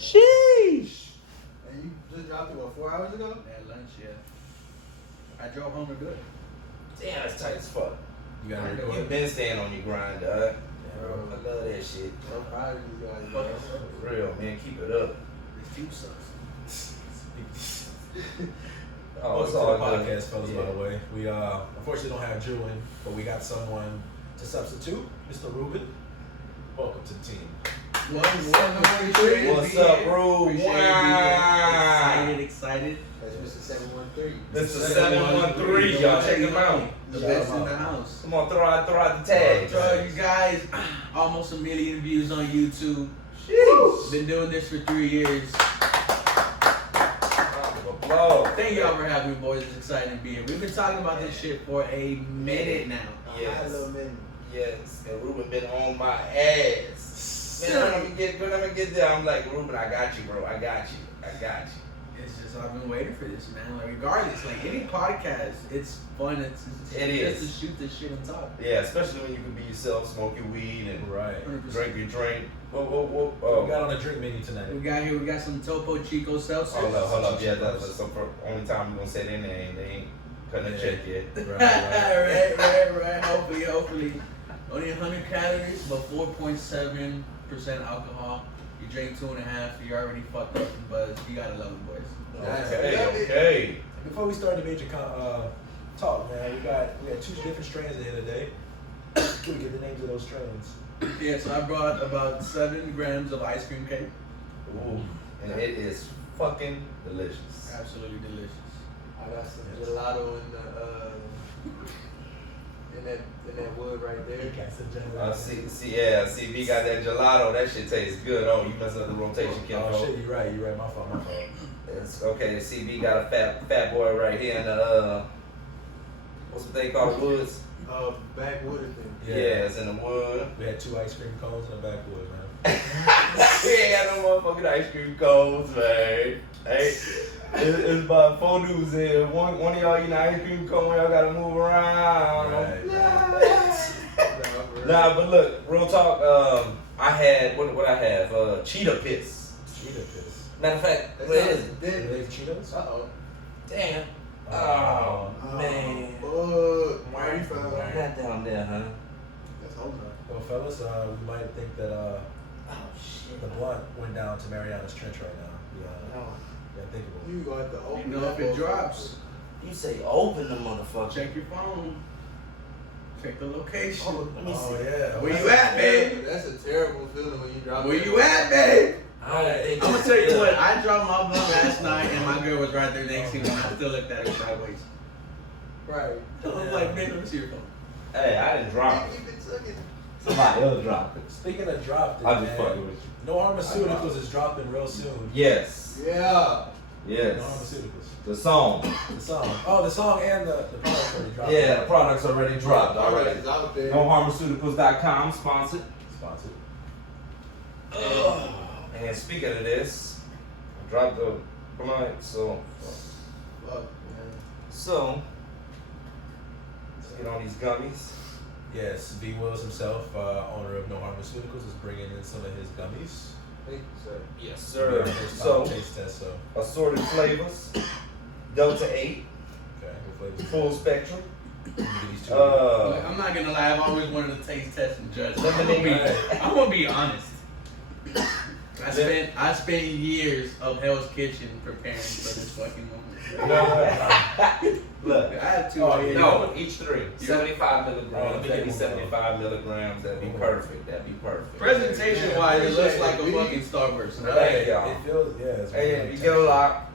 Sheesh. And you just dropped it, what, 4 hours ago? At lunch, yeah. I drove home to do it. Damn, that's tight as fuck. You gotta You record. You been staying on your grind, dog. Bro. I love that shit. I'm proud of you guys, bro. For real, man. Keep it up. This few sucks. Oh, Welcome it's to all the good. podcast, fellas, by the way. We unfortunately don't have Drew in, but we got someone to substitute, Mr. Ruben. Welcome to the team. What's up, bro? Excited. That's Mr. 713. This is 713. Y'all check him out. The Shout best him in the out. house. Come on, throw out the tags. So you guys, almost 1 million views on YouTube. Jeez. Been doing this for 3 years. Applause. Thank y'all for having me, boys. It's exciting to be here. We've been talking about this shit for a minute now. Hi, little man. Yes, and Ruben been on my ass. Man, when I'm gonna get there, I'm like, Ruben, I got you, bro. I got you. It's just I've been waiting for this, man. Like regardless, like any podcast, it's fun. It's It just is. to shoot this shit and talk. Yeah, especially when you can be yourself, smoke your weed, and Right. 100%. drink your drink. Whoa. What we got on the drink menu tonight? We got some Topo Chico seltzers. Hold up. Yeah, that's the only time we're gonna say their name. They ain't cutting a check yet. Right. Hopefully. Only 100 calories, but 4.7% alcohol. You drink 2.5, you're already fucked up and buzzed. You gotta love it, boys. Okay. Before we start the major talk, man, we got 2 different strains in here today. Can we get the names of those strains? Yeah, so I brought about 7 grams of ice cream cake. Ooh, and it is fucking delicious. Absolutely delicious. I got some gelato in that wood right there. CB got that gelato. That shit tastes good. Oh, you messed up the rotation, Kim. Oh shit, you're right. My fault. It's okay. CB got a fat boy right here in the what's the thing called, woods? Backwood thing. Yeah, it's in the wood. We had 2 ice cream cones in the backwood, man. We ain't got no motherfucking ice cream cones, man. Hey, it's about 4 dudes here. One of y'all eating ice cream cone, y'all gotta move around. Right. Nah, but look, real talk. I had what I have? Cheetah piss. Cheetah piss. Matter of fact, That what is sounds it? dead. Are they Cheetos? Uh-oh. Damn. Oh, man. Why you found Got out? down there, huh? That's hold on. Well, fellas, we might think that Oh shit. the blunt went down to Mariana's Trench right now. No. Yeah, think about it. You got to open You know that if it motherfucker. drops, You say open the motherfucker. check your phone. Check the location. Let me Oh see. yeah. Where you at, babe? That's a terrible feeling when you drop Where it. you at, babe? I don't think I'm gonna tell you what, I dropped my blunt last night and my girl was right there next to me and I still looked at her sideways. Right. I'm like, babe, let me see your phone. Hey, I didn't drop it. Keep it tucking. Somebody else dropped it. Speaking of dropped, I'm just fucking with you. No Pharmaceuticals is dropping real soon. Yes. Yeah. No Yes. Pharmaceuticals. The song. The song. Oh, the song and the product already dropped. Yeah, the product's already dropped. All right, Already. it's out there. NoHarmaceuticals.com sponsored. Sponsored. And speaking of this, I dropped the blunt, so Fuck, man. let's get on these gummies. Yes, B. Wills himself, owner of No Pharmaceuticals, is bringing in some of his gummies. Thank you, sir. Yes, Sir. sir. First So time taste test, so assorted flavors, Delta 8, okay, what flavors? full spectrum. These two. Like, I'm not gonna lie, I've always wanted to taste test and judge. I'm gonna be honest. I spent years of Hell's Kitchen preparing for this fucking moment. Look, I had 2 Oh, ideas. no, each 3. Yeah. 75 Oh, milligrams. let me That'd get be one 75 milligrams. That'd be perfect. That'd be perfect. Presentation wise, it looks like a Yeah. fucking Starburst. Right. Right? It y'all. feels, yeah. It's Hey, really you like get a lot.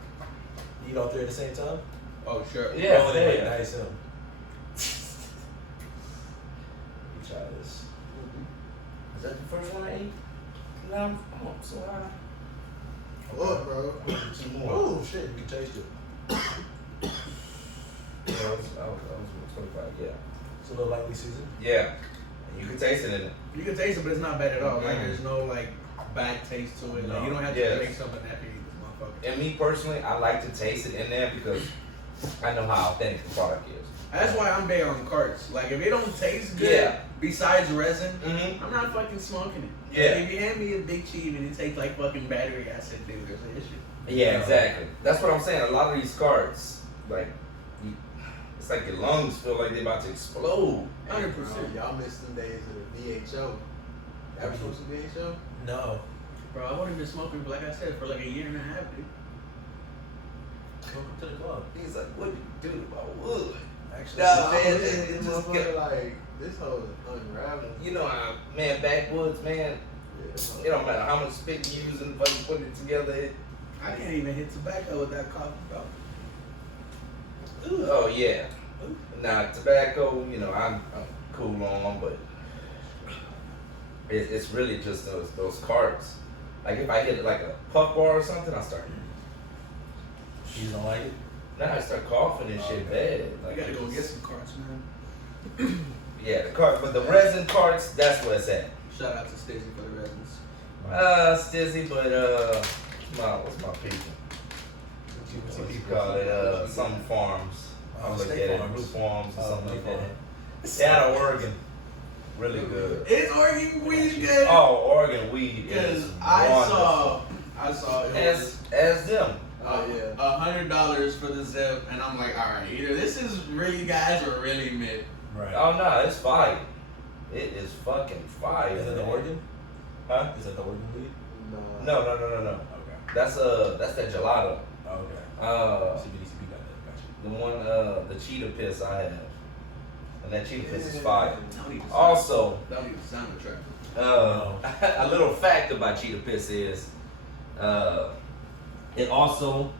You eat all 3 at the same time? Oh, sure. Yeah, Oh, they yeah. make nice him. You try this. Is that the first one I ate? No, oh, so Look, bro. some more. Oh shit, you can taste it. Yeah, I was 25. Yeah. It's a little lightly seasoned. Yeah. And you can taste it in it. You can taste it, but it's not bad at all. Like, Mm. there's no, like, bad taste to it. Like, you don't have to Yes. drink something after you eat this motherfucker. And me personally, I like to taste it in there because I know how authentic the product is. That's why I'm big on carts. Like, if it don't taste good, Yeah. besides resin, Mhm. I'm not fucking smoking it. Yeah. Like, if you hand me a big cheap and it tastes like fucking battery acid, dude, there's an issue. Yeah, exactly. That's what I'm saying. A lot of these carts, like, it's like your lungs feel like they're about to explode. 100%. Y'all missed them days of the VHO. Ever supposed to VHO? No. Bro, I've only been smoking, like I said, for like a year and a half, dude. Welcome to the club. He's like, what do you do about wood? Actually, Nah, man, it it just motherfucker get, like this whole is unraveling. you know how, man, backwoods, man, Yeah, it don't matter how much spit you use and fucking put it together. I can't even hit tobacco with that coffee, bro. Oh, yeah. Now, tobacco, you know, I'm cool on, but it's really just those carts. Like, if I hit like a puff bar or something, I start, you don't like it? now I start coughing and shit bad. I Like, gotta go it's- get some carts, man. Yeah, the cart, but the resin carts, that's where it's at. Shout out to Stacey for the resins. Stizzy, but what's my people? What do you call it? Some farms. I look at State it, Farms. Blue Farms or something like Blue that. Farm. Yeah, out of Oregon, really good. Is Oregon weed good? Oh, Oregon weed is Because I wonderful. saw it was As them. Oh, yeah. $100 for the zip, and I'm like, all right, either this is really guys or really mid. Right. Oh no, it's fire. It is fucking fire. Is it the man. Oregon? Huh? Is that the Oregon weed? No. Okay. That's that gelato. Okay. CBDCP got that. Gotcha. The one, the cheetah piss I have, and that cheetah piss is fire. Don't even sound- Also, don't even sound attractive. a little fact about cheetah piss is, it also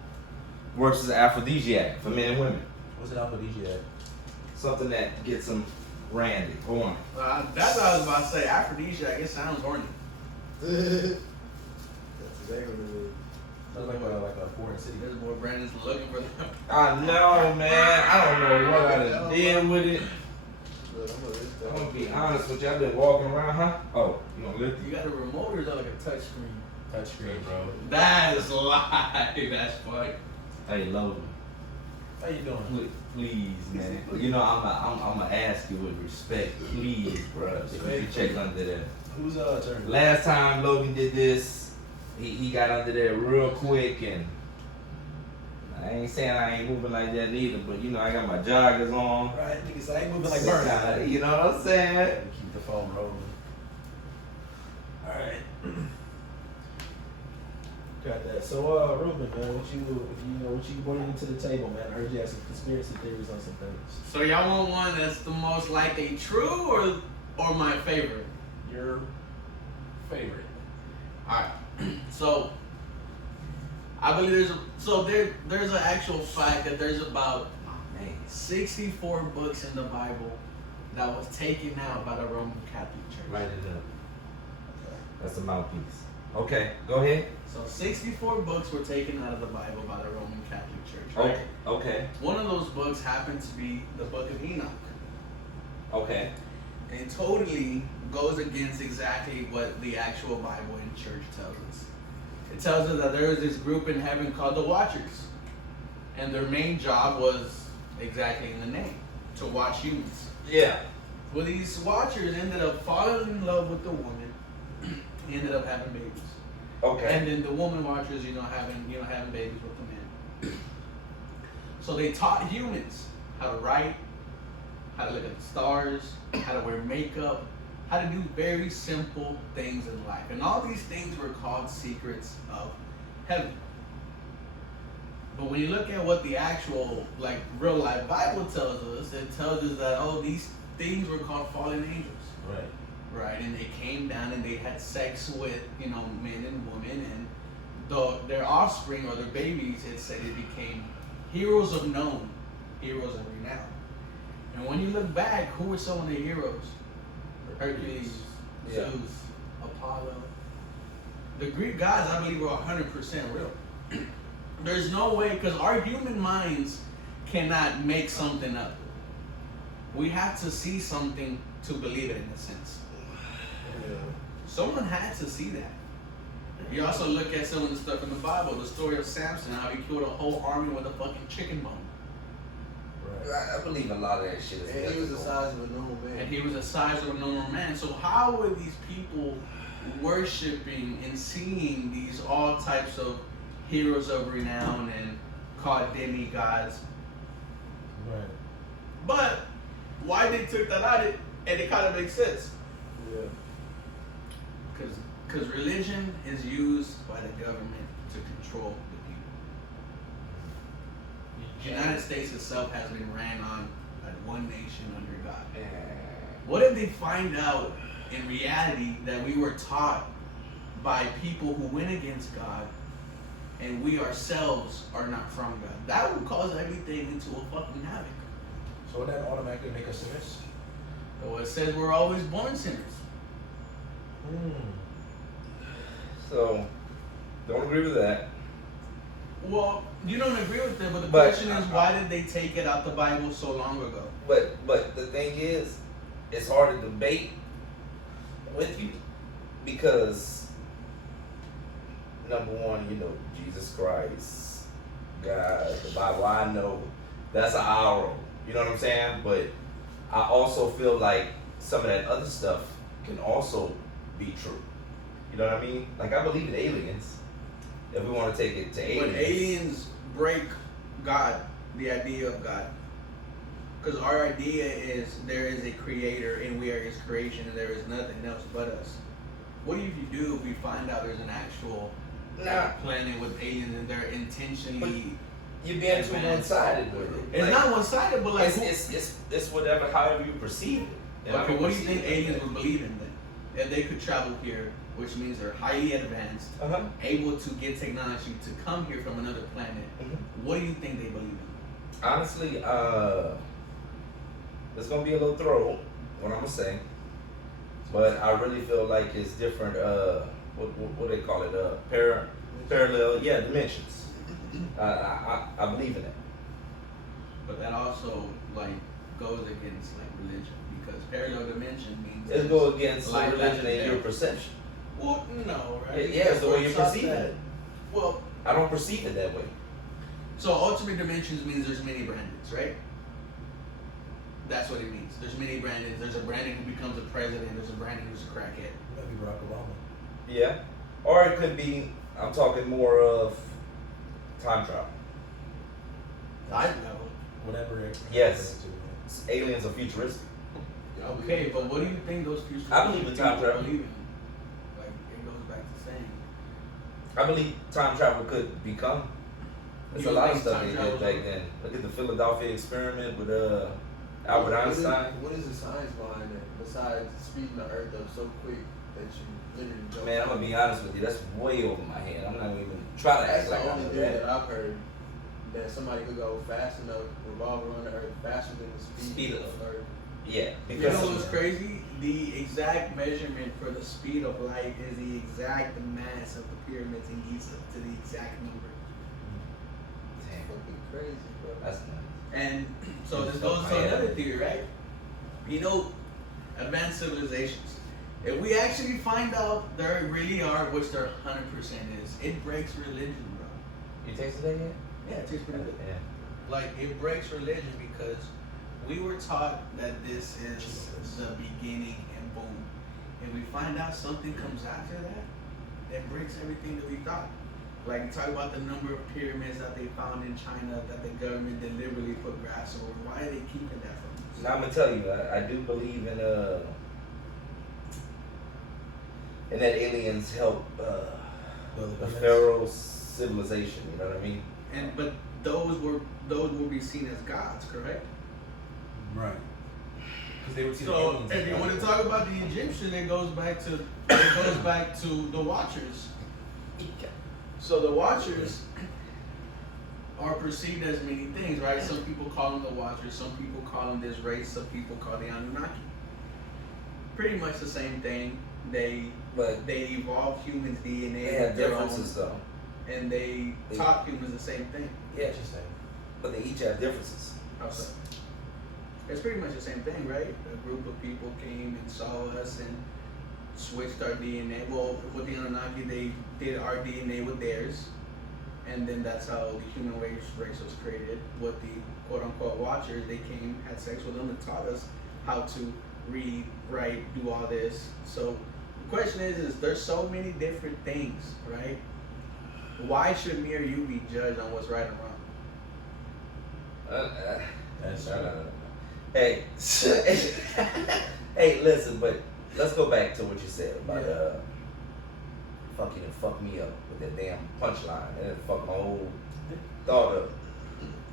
works as an aphrodisiac for men and women. What's an aphrodisiac? Something that gets them randy, horny. That's what I was about to say. Aphrodisiac, it sounds horny. That's exactly what it is. Sounds like a foreign city. This boy Brandon's looking for them. I know, man. I don't know what I done did with it. Look, I'm I'm gonna be honest with you. I've been walking around, huh? Oh, you gonna lift You got a remote or is that like a touch screen? Touchscreen, bro. That is lie. That's funny. Hey, Logan. How you doing? Please, man. You know I'm gonna ask you with respect, please, bro. If you check under there. Who's turn? Last time Logan did this, he got under there real quick, and I ain't saying I ain't moving like that neither, but you know I got my joggers on. Right, niggas, I ain't moving like So, Burn. you know what I'm saying? Keep the phone rolling. All right. Got that. So, Ruben, man, what you bringing to the table, man? I heard you had some conspiracy theories on some things. So y'all want one that's the most likely true or my favorite? Your favorite? Alright. So I believe there's an actual fact that there's about 64 books in the Bible that was taken out by the Roman Catholic Church. Write it up. That's the mouthpiece. Okay, go ahead. So 64 books were taken out of the Bible by the Roman Catholic Church. Right? Okay. One of those books happened to be the Book of Enoch. Okay. And it totally goes against exactly what the actual Bible and church tells us. It tells us that there was this group in heaven called the Watchers. And their main job was exactly in the name, to watch humans. Yeah. Well, these Watchers ended up falling in love with the woman, ended up having babies. Okay. And then the woman Watchers, having babies with the men. So they taught humans how to write, how to look at the stars, how to wear makeup, how to do very simple things in life. And all these things were called secrets of heaven. But when you look at what the actual, real life Bible tells us, it tells us that, these things were called fallen angels. Right. Right, and they came down and they had sex with, men and women, and their offspring or their babies, it said it became heroes of known, heroes of renown. And when you look back, who were some of the heroes? Hercules, Yeah. Zeus, Apollo. The Greek gods, I believe, were 100% real. There's no way, because our human minds cannot make something up. We have to see something to believe it, in a sense. Yeah. Someone had to see that. You also look at some of the stuff in the Bible, the story of Samson, how he killed a whole army with a fucking chicken bone. I believe a lot of that shit is And he was the mythical. size of a normal man. And he was the size of a normal man. So how were these people worshiping and seeing these all types of heroes of renown and called demigods? Right. But why they took that out, and it kind of makes sense. Yeah. Because religion is used by the government to control the people. The United States itself has been ran on like one nation under God. What if they find out in reality that we were taught by people who went against God and we ourselves are not from God? That would cause everything into a fucking havoc. So would that automatically make us sinners? So it says we're always born sinners. So, don't agree with that. Well, you don't agree with that, but the But- question is, why did they take it out the Bible so long ago? But the thing is, it's hard to debate with you because number one, you know, Jesus Christ, God, the Bible. I know that's an hour. You know what I'm saying? But I also feel like some of that other stuff can also be true. You know what I mean? Like I believe in aliens. If we want to take it to aliens. When aliens break God, the idea of God. Because our idea is there is a creator and we are his creation and there is nothing else but us. What do you do if we find out there's an actual planet with aliens and they're intentionally... You're being too one-sided with it. It's Like, not one-sided, but like... it's whatever, however you perceive it. And Okay, I what do you perceive think it. aliens would believe in then? If they could travel here, which means they're highly advanced, Uh-huh. able to get technology to come here from another planet, Mhm. what do you think they believe in? Honestly, it's gonna be a little throw, what I'm gonna say, but I really feel like it's different. What they call it? Parallel, dimensions. I believe in that. But that also like goes against like religion because parallel dimension means It go against like religion that and your there. perception. Well, no, right? Yeah, it's the way you It's not perceive that- it. Well, I don't perceive it that way. so ultimate dimensions means there's many Brandons, right? That's what it means. There's many Brandons. There's a Brandon who becomes a president. There's a Brandon who's a crackhead. Maybe Barack Obama. Yeah, or it could be. I'm talking more of time travel. I know. Whatever. Yes. Aliens are futuristic. Okay, but what do you think those future I believe in time people travel. believe in? Like it goes back to saying. I believe time travel could become. There's You a lot of think stuff time they did travel's back real? then. Look at the Philadelphia experiment with Albert Einstein. What is the science behind it besides speeding the earth up so quick that you literally jump? Man, I'm gonna be honest with you. That's way over my head. I'm not even trying to That's act like the I only know theory that. that I've heard. That somebody could go fast enough, revolve around the earth faster than the speed Speed of of- Earth. Yeah, You because know what's crazy? The exact measurement for the speed of light is the exact mass of the pyramids in Giza to the exact number. Damn, Fucking crazy, bro. that's nuts. And so this goes to another theory, right? You know, advanced civilizations. If we actually find out there really are, which there 100% is, it breaks religion, bro. You tasted that yet? Yeah, it tastes pretty good. Yeah. Like it breaks religion because we were taught that this is the beginning and boom. And we find out something comes after that, it breaks everything that we thought. Like you talk about the number of pyramids that they found in China that the government deliberately put grass over. Why are they keeping that from us? Now I'm gonna tell you, I do believe in that aliens help the Pharaoh civilization. You know what I mean? But those will be seen as gods, correct? Right. Because they would see the So aliens. if you want to talk about the Egyptian, it goes back to the Watchers. So the Watchers are perceived as many things, right? Some people call them the Watchers, some people call them this race, some people call the Anunnaki. Pretty much the same thing. They evolved humans' DNA. They have their own, differences though. and they taught humans the same thing. Yeah, Interesting. but they each have differences. How so? It's pretty much the same thing, right? A group of people came and saw us and switched our DNA. Well, with the Anunnaki, they did our DNA with theirs, and then that's how the human race was created. With the quote unquote watchers, they came, had sex with them, and taught us how to read, write, do all this. So the question is there's so many different things, right? Why should me or you be judged on what's right and wrong? That's No. Hey, hey, listen, but let's go back to what you said about fucking and fuck me up with that damn punchline. And fuck my whole thought of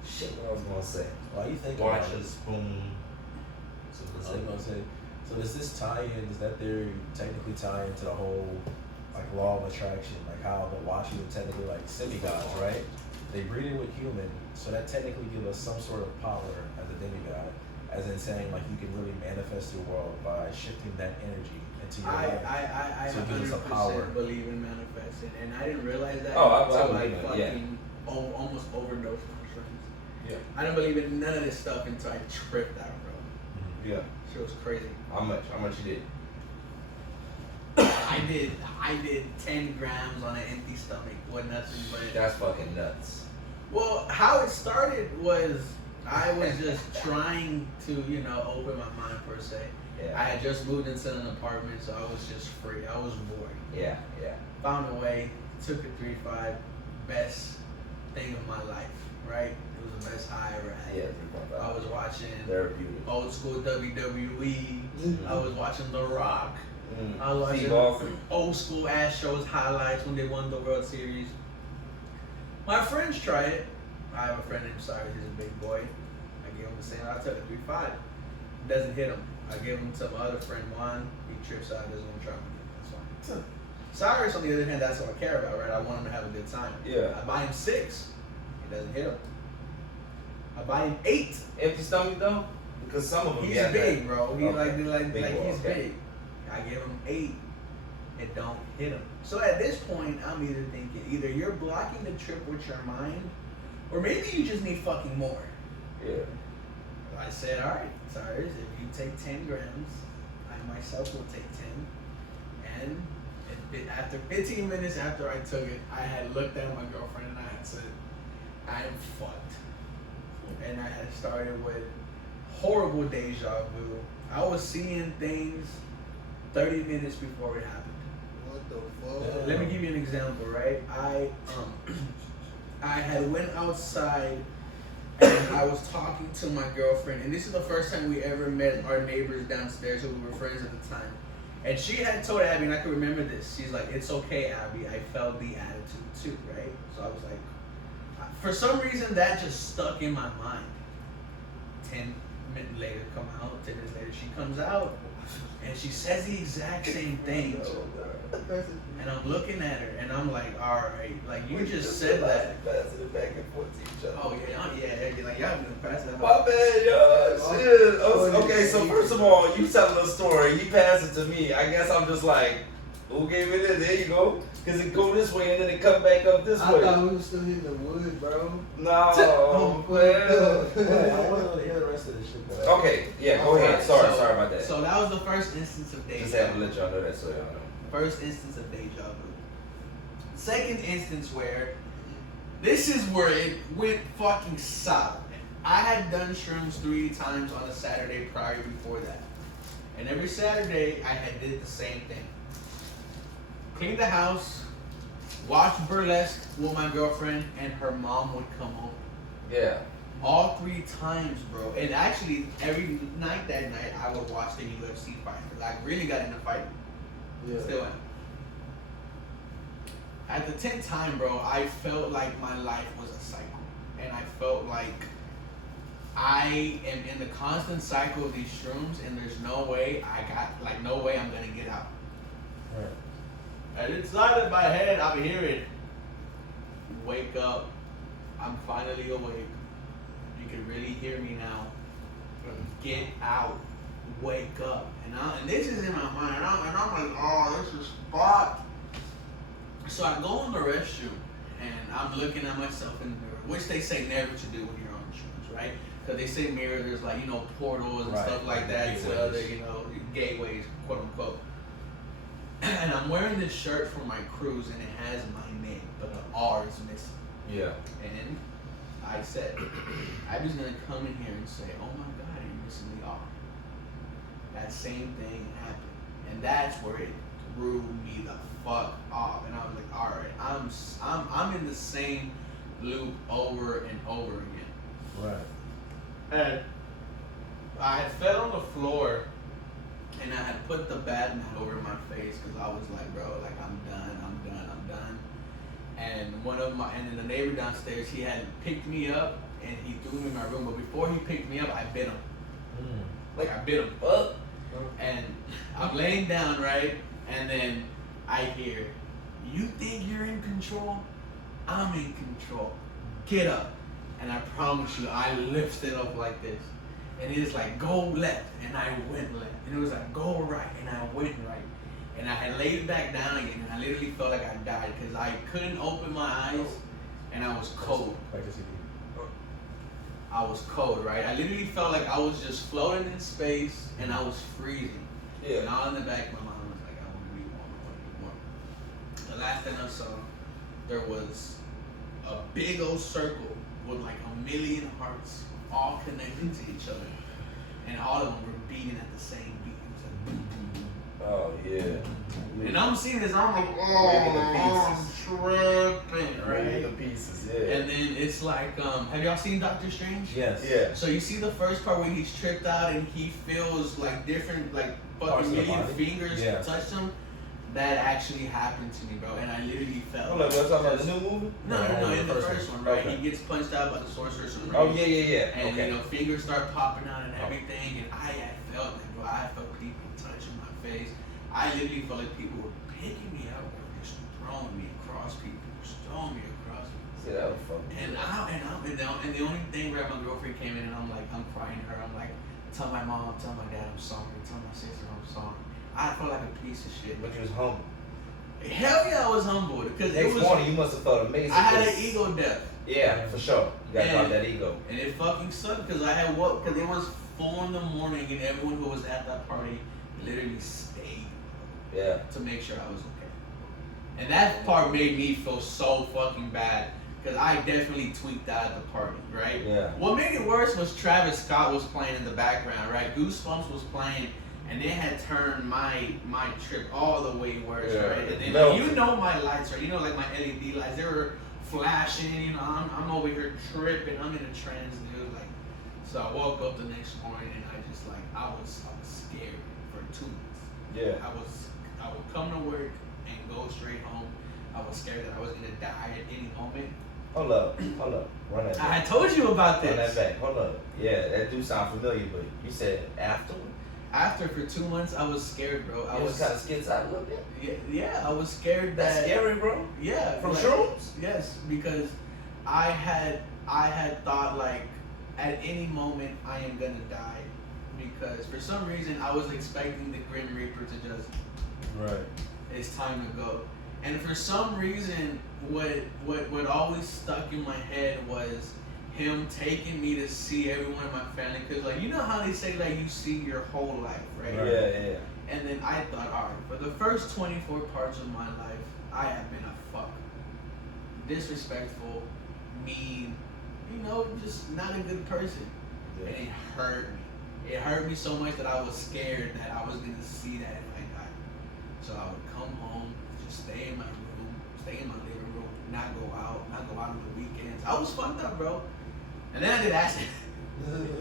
shit. What I was gonna say. Why you think Watches, boom. So I was gonna say. So does this tie in? Does that theory technically tie into the whole like law of attraction? Like how the Watchers are technically like semi-gods, right? They breed it with human, so that technically gives us some sort of power as a demigod. As in saying like you can really manifest your world by shifting that energy into your life. I So it gives us a 100% power. believe in manifesting, and I didn't realize that Oh, I until I believe it, yeah. fucking almost overdosed on shrooms. Yeah. I didn't believe in none of this stuff until I tripped out, bro. Yeah. Shit was crazy. How much? How much you did? I did 10 grams on an empty stomach. What nothing but. That's fucking nuts. Well, how it started was I was just trying to, open my mind per se. Yeah. I had just moved into an apartment, so I was just free. I was bored. Yeah. Found a way, took a 3-5, best thing of my life, right? It was the best high I ever had. Yeah. I was watching They're beautiful. old school WWE. I was watching The Rock. I was Steve watching Austin. old school Astros highlights when they won the World Series. My friends try it. I have a friend named Cyrus, he's a big boy. I gave him the same, I took a 3-5. Doesn't hit him. I gave him to my other friend Juan, he trips out, doesn't want to try me. That's fine. Cyrus, on the other hand, that's what I care about, right? I want him to have a good time. Yeah. I buy him 6, he doesn't hit him. I buy him 8. Empty stomach though? Because some of them He's got big, that. bro. He Okay. like Big boy, he's okay. big. I give him 8. It don't hit him. So at this point, I'm either thinking either you're blocking the trip with your mind, or maybe you just need fucking more. Yeah. I said, all right, Cyrus, if you take 10 grams, I myself will take 10. And after 15 minutes after I took it, I had looked at my girlfriend and I had said, I am fucked. And I had started with horrible deja vu. I was seeing things 30 minutes before it happened. What the fuck? Let me give you an example, right? I had went outside and I was talking to my girlfriend, and this is the first time we ever met our neighbors downstairs who we were friends at the time. And she had told Abby, and I can remember this, she's like, it's okay, Abby, I felt the attitude too, right? So I was like, for some reason that just stuck in my mind. 10 minutes later, 10 minutes later, she comes out and she says the exact same thing. And I'm looking at her and I'm like, all right, like you just said that. Passing it back and forth to each other. Oh yeah, like y'all been past that. My bad, y'all. Shit. Okay, so first of all, you telling a story. He passed it to me. I guess I'm just like, who gave it in? There you go. Because it go this way and then it come back up this I way. thought we were still hitting the wood, bro. No, Oh, man. I want to hear the rest of this shit. Though. Okay, yeah, go ahead. Sorry about that. So that was the first instance of Just deja have to vu. let y'all know that so y'all know. First instance of deja vu. Second instance where this is where it went fucking south. I had done shrooms 3 times on a Saturday prior before that. And every Saturday I had did the same thing. Cleaned the house, watched burlesque with my girlfriend, and her mom would come over. Yeah. All 3 times, bro. And actually, every night that night, I would watch the UFC fight. Like, really got into fighting. Yeah. Still am. At the 10th time, bro, I felt like my life was a cycle. And I felt like I am in the constant cycle of these shrooms, and there's no way no way I'm gonna get out. Right. And inside of my head, I'm hearing, wake up. I'm finally awake. You can really hear me now. Get out. Wake up. And this is in my mind. And I'm like, oh, this is fucked. So I go in the restroom, and I'm looking at myself in the mirror, which they say never to do when you're on shrooms, right? Because they say mirror, there's like, portals and Right. stuff like that to other, gateways, quote unquote. And I'm wearing this shirt from my cruise, and it has my name, but the R is missing. Yeah. And I said, Abby's gonna come in here and say, "Oh my God, you're missing the R." That same thing happened, and that's where it threw me the fuck off. And I was like, "All right, I'm in the same loop over and over again." Right. And I had fell on the floor, and I had put the bad mat over my face because I was like, "Bro, like I'm done. And and then the neighbor downstairs, he had picked me up and he threw me in my room. But before he picked me up, I bit him. Like I bit him up, and I'm laying down, right? And then I hear, "You think you're in control? I'm in control. Get up." And I promise you, I lifted up like this. And it was like, "Go left," and I went left. And it was like, "Go right," and I went right. And I had laid back down again, and I literally felt like I died because I couldn't open my eyes, and I was cold. I was cold, right? I literally felt like I was just floating in space, and I was freezing. Yeah. And all in the back of my mind was like, "I want to be warm. The last thing I saw, there was a big old circle with like 1,000,000 hearts all connected to each other, and all of them were beating at the same beat. It was like, boom, boom, boom. Oh yeah. And I'm seeing this, I'm like, Breaking the I'm pieces. tripping, Breaking the right? pieces. Yeah. And then it's like, have y'all seen Doctor Strange? Yes. Yeah. So you see the first part where he's tripped out and he feels like different, like Parts fucking of the million body? fingers Yeah. touch him. That actually happened to me, bro, and I literally felt. Hold on, we're talking about the new movie? No, in the first one, right? Okay. He gets punched out by the sorcerer supreme. Oh yeah. And Okay. you know, fingers start popping out and everything, and I had felt it, bro. I felt people touching my face. I literally felt like people were picking me up, bro, just throwing me across people, just throwing me across people. See, that was fucking And good. the only thing where my girlfriend came in and I'm like, I'm crying to her. I'm like, tell my mom, tell my dad I'm sorry, tell my sister I'm sorry. I felt like a piece of shit. But you was humble. Hell yeah, I was humbled because it Next was. morning, you must have felt amazing. I had an 'cause- ego death. Yeah, for sure. You gotta drop And- that ego. And it fucking sucked because I had what? Because it was 4 in the morning and everyone who was at that party literally stayed Yeah. to make sure I was okay. And that part made me feel so fucking bad because I definitely tweaked out at the party, right? Yeah. What made it worse was Travis Scott was playing in the background, right? Goosebumps was playing, and they had turned my trip all the way worse, Yeah. right? And then No. you know my lights, right? You know, like my LED lights, they were flashing. You know, I'm over here tripping. I'm in a trance, dude. Like, so I woke up the next morning and I was scared for 2 months. Yeah. I would come to work and go straight home. I was scared that I was gonna die at any moment. Hold up. Run that I back. had told you about Run that this. back. Hold up. Yeah, that do sound familiar, but you said after? After for 2 months, I was scared, bro. I was kind of skids out a little bit. Yeah, I was scared That's that. scary, bro. Yeah, From like, shrooms? Yes, because I had thought like at any moment I am gonna die because for some reason I was expecting the Grim Reaper to just Right. it's time to go. And for some reason, what always stuck in my head was him taking me to see everyone in my family. Cause like you know how they say like you see your whole life, right? Right. Yeah. And then I thought, all right, for the first 24 parts of my life, I have been a fuck, disrespectful, mean, you know, just not a good person. Yeah. And it hurt me. It hurt me so much that I was scared that I was gonna see that if I died. So I would come home, just stay in my room, stay in my living room, not go out on the weekends. I was fucked up, bro. And then I did acid.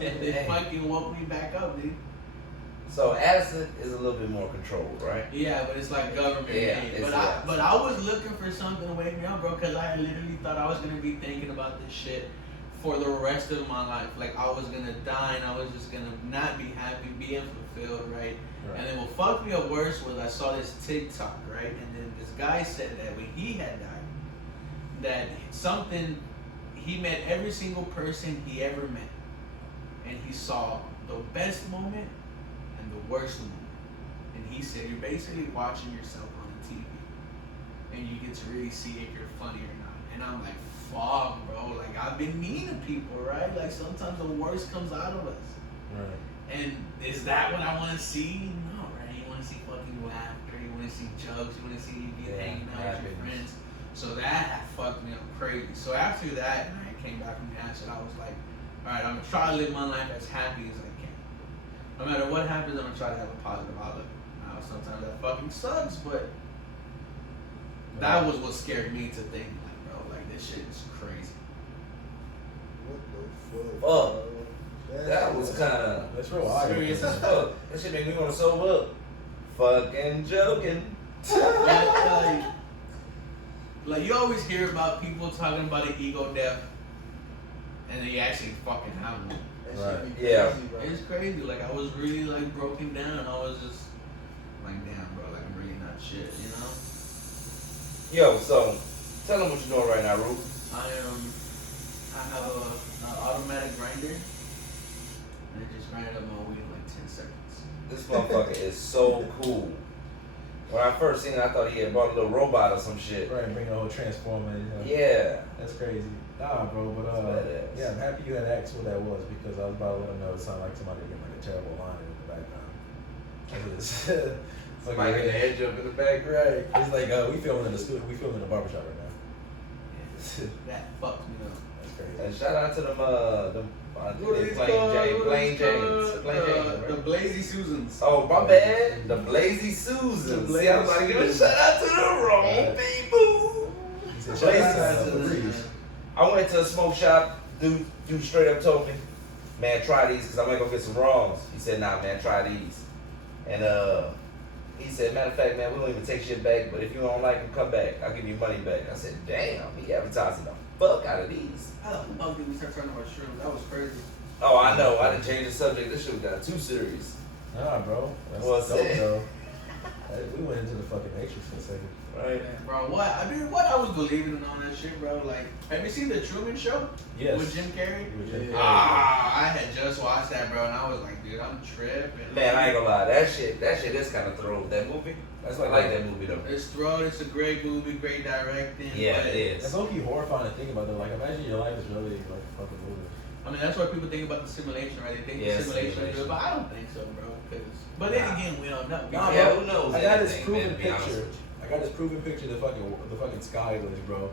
And it fucking woke me back up, dude. So acid is a little bit more controlled, right? Yeah, but it's like government Yeah, made. it's But I was looking for something to wake me up, bro, because I literally thought I was gonna be thinking about this shit for the rest of my life. Like I was gonna die and I was just gonna not be happy, be unfulfilled, right? Right. And then what fucked me up worse was I saw this TikTok, right? And then this guy said that when he had died, that he met every single person he ever met, and he saw the best moment and the worst moment. And he said you're basically watching yourself on the TV, and you get to really see if you're funny or not. And I'm like, fuck, bro. Like I've been mean to people, right? Like sometimes the worst comes out of us. Right. And is that what I want to see? No, right? You want to see fucking laughter. You want to see jokes. You want to see you Yeah, hanging out with your happiness. friends. So that had fucked me up crazy. crazy. So after that, and I came back from the acid, I was like, all right, I'm gonna try to live my life as happy as I can. No matter what happens, I'm gonna try to have a positive outlook. Now, sometimes that fucking sucks, but that was what scared me to think, like, bro, like this shit is crazy. What the fuck? Fuck. Bro? That was kind of That's real eye serious as opening. fuck. That shit made me want to sober up. Fucking joking. Like you always hear about people talking about an ego death, and they actually fucking have one. That shit Right. be Yeah. crazy, bro. It's crazy. Like I was really like broken down. I was just like, damn, bro. Like I'm really not shit. You know. Yo, so tell them what you're doing right now, Rube. I have an automatic grinder, and it just grinded up my weed in like 10 seconds. This motherfucker is so cool. When I first seen it, I thought he had bought a little robot or some shit. Right, bring the whole transformer. You know? Yeah. That's crazy. Nah, bro, but That's badass. yeah, I'm happy you had asked what that was because I was about to let him know it sounded like somebody getting like a terrible line in the background. It's like, Somebody getting the edge up in the back. right. It's like we filming in the studio. We filming in the barbershop right now. That fucks me up. That's crazy. And shout out to them, What is it Plain called? James. What Plain is it James. called? Plain James, The right? Blazy Susans. Oh, my bad. The Blazy Susan. The See, I was about to give a Blazy shout out to the wrong people. He said, Blazy shout out to Susans. the breeze. I went to a smoke shop. Dude straight up told me, man, try these because I'm gonna go get some wrongs. He said, nah, man, try these. And he said, matter of fact, man, we don't even take shit back, but if you don't like them, come back. I'll give you money back. I said, damn, he advertising the fuck out of these. How the fuck did we start talking about shrooms? That was crazy. Oh, I know. I didn't change the subject. This shit got too serious. Nah, bro. That's What's dope, it? though. Hey, we went into the fucking Matrix for a second. Right? Bro, what? I mean, what I was believing in all that shit, bro. Like, have you seen the Truman Show? Yes. With Jim Carrey? With Jim Yeah. Carrey. I had just watched that, bro, and I was like, dude, I'm tripping. Man, I ain't gonna lie. That shit is kind of throw. That movie. That's I like like that movie though. It's thrown. It's a great movie, great directing. Yeah, but it is. It's low-key horrifying to think about though. Like, imagine your life is really like a fucking movie. I mean, that's why people think about the simulation, right? They think Yeah, the simulation is simulation. real, but I don't think so, bro. But then Nah. again, we don't know. Nah, Yeah, bro. who knows I got this anything, proven man, to be honest picture. with I got this proven picture of the fucking skyways, bro.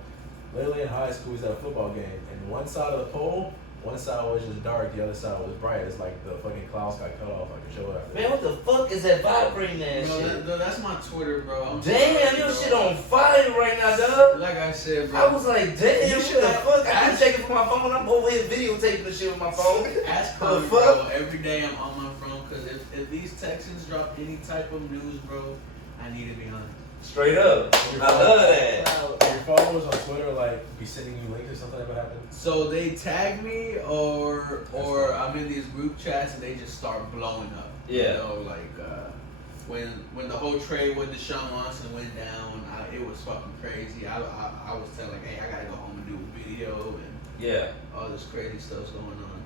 Literally in high school, we was at a football game, and one side of the pole, one side was just dark, the other side was bright. It's like the fucking clouds got cut off. I can show it after. Man, what the fuck is that vibrating that Bro, shit? that's my Twitter, bro. I'm Damn, sorry, your bro. shit on fire right now, dog. Like I said, bro. I was like, damn, You what should the have- fuck? I didn't check it from my phone. I'm over here videotaping the shit with my phone. Ask The her, fuck? bro. Every day I'm on my phone because if these Texans drop any type of news, bro, I need to be on it. Straight up. I love that. Your followers on Twitter like be sending you links or something that happened. So they tag me or I'm in these group chats and they just start blowing up. Yeah. You know, like when the whole trade with Deshaun Watson went down, it was fucking crazy. I was telling like, hey, I gotta go home and do a video and Yeah. all this crazy stuff's going on.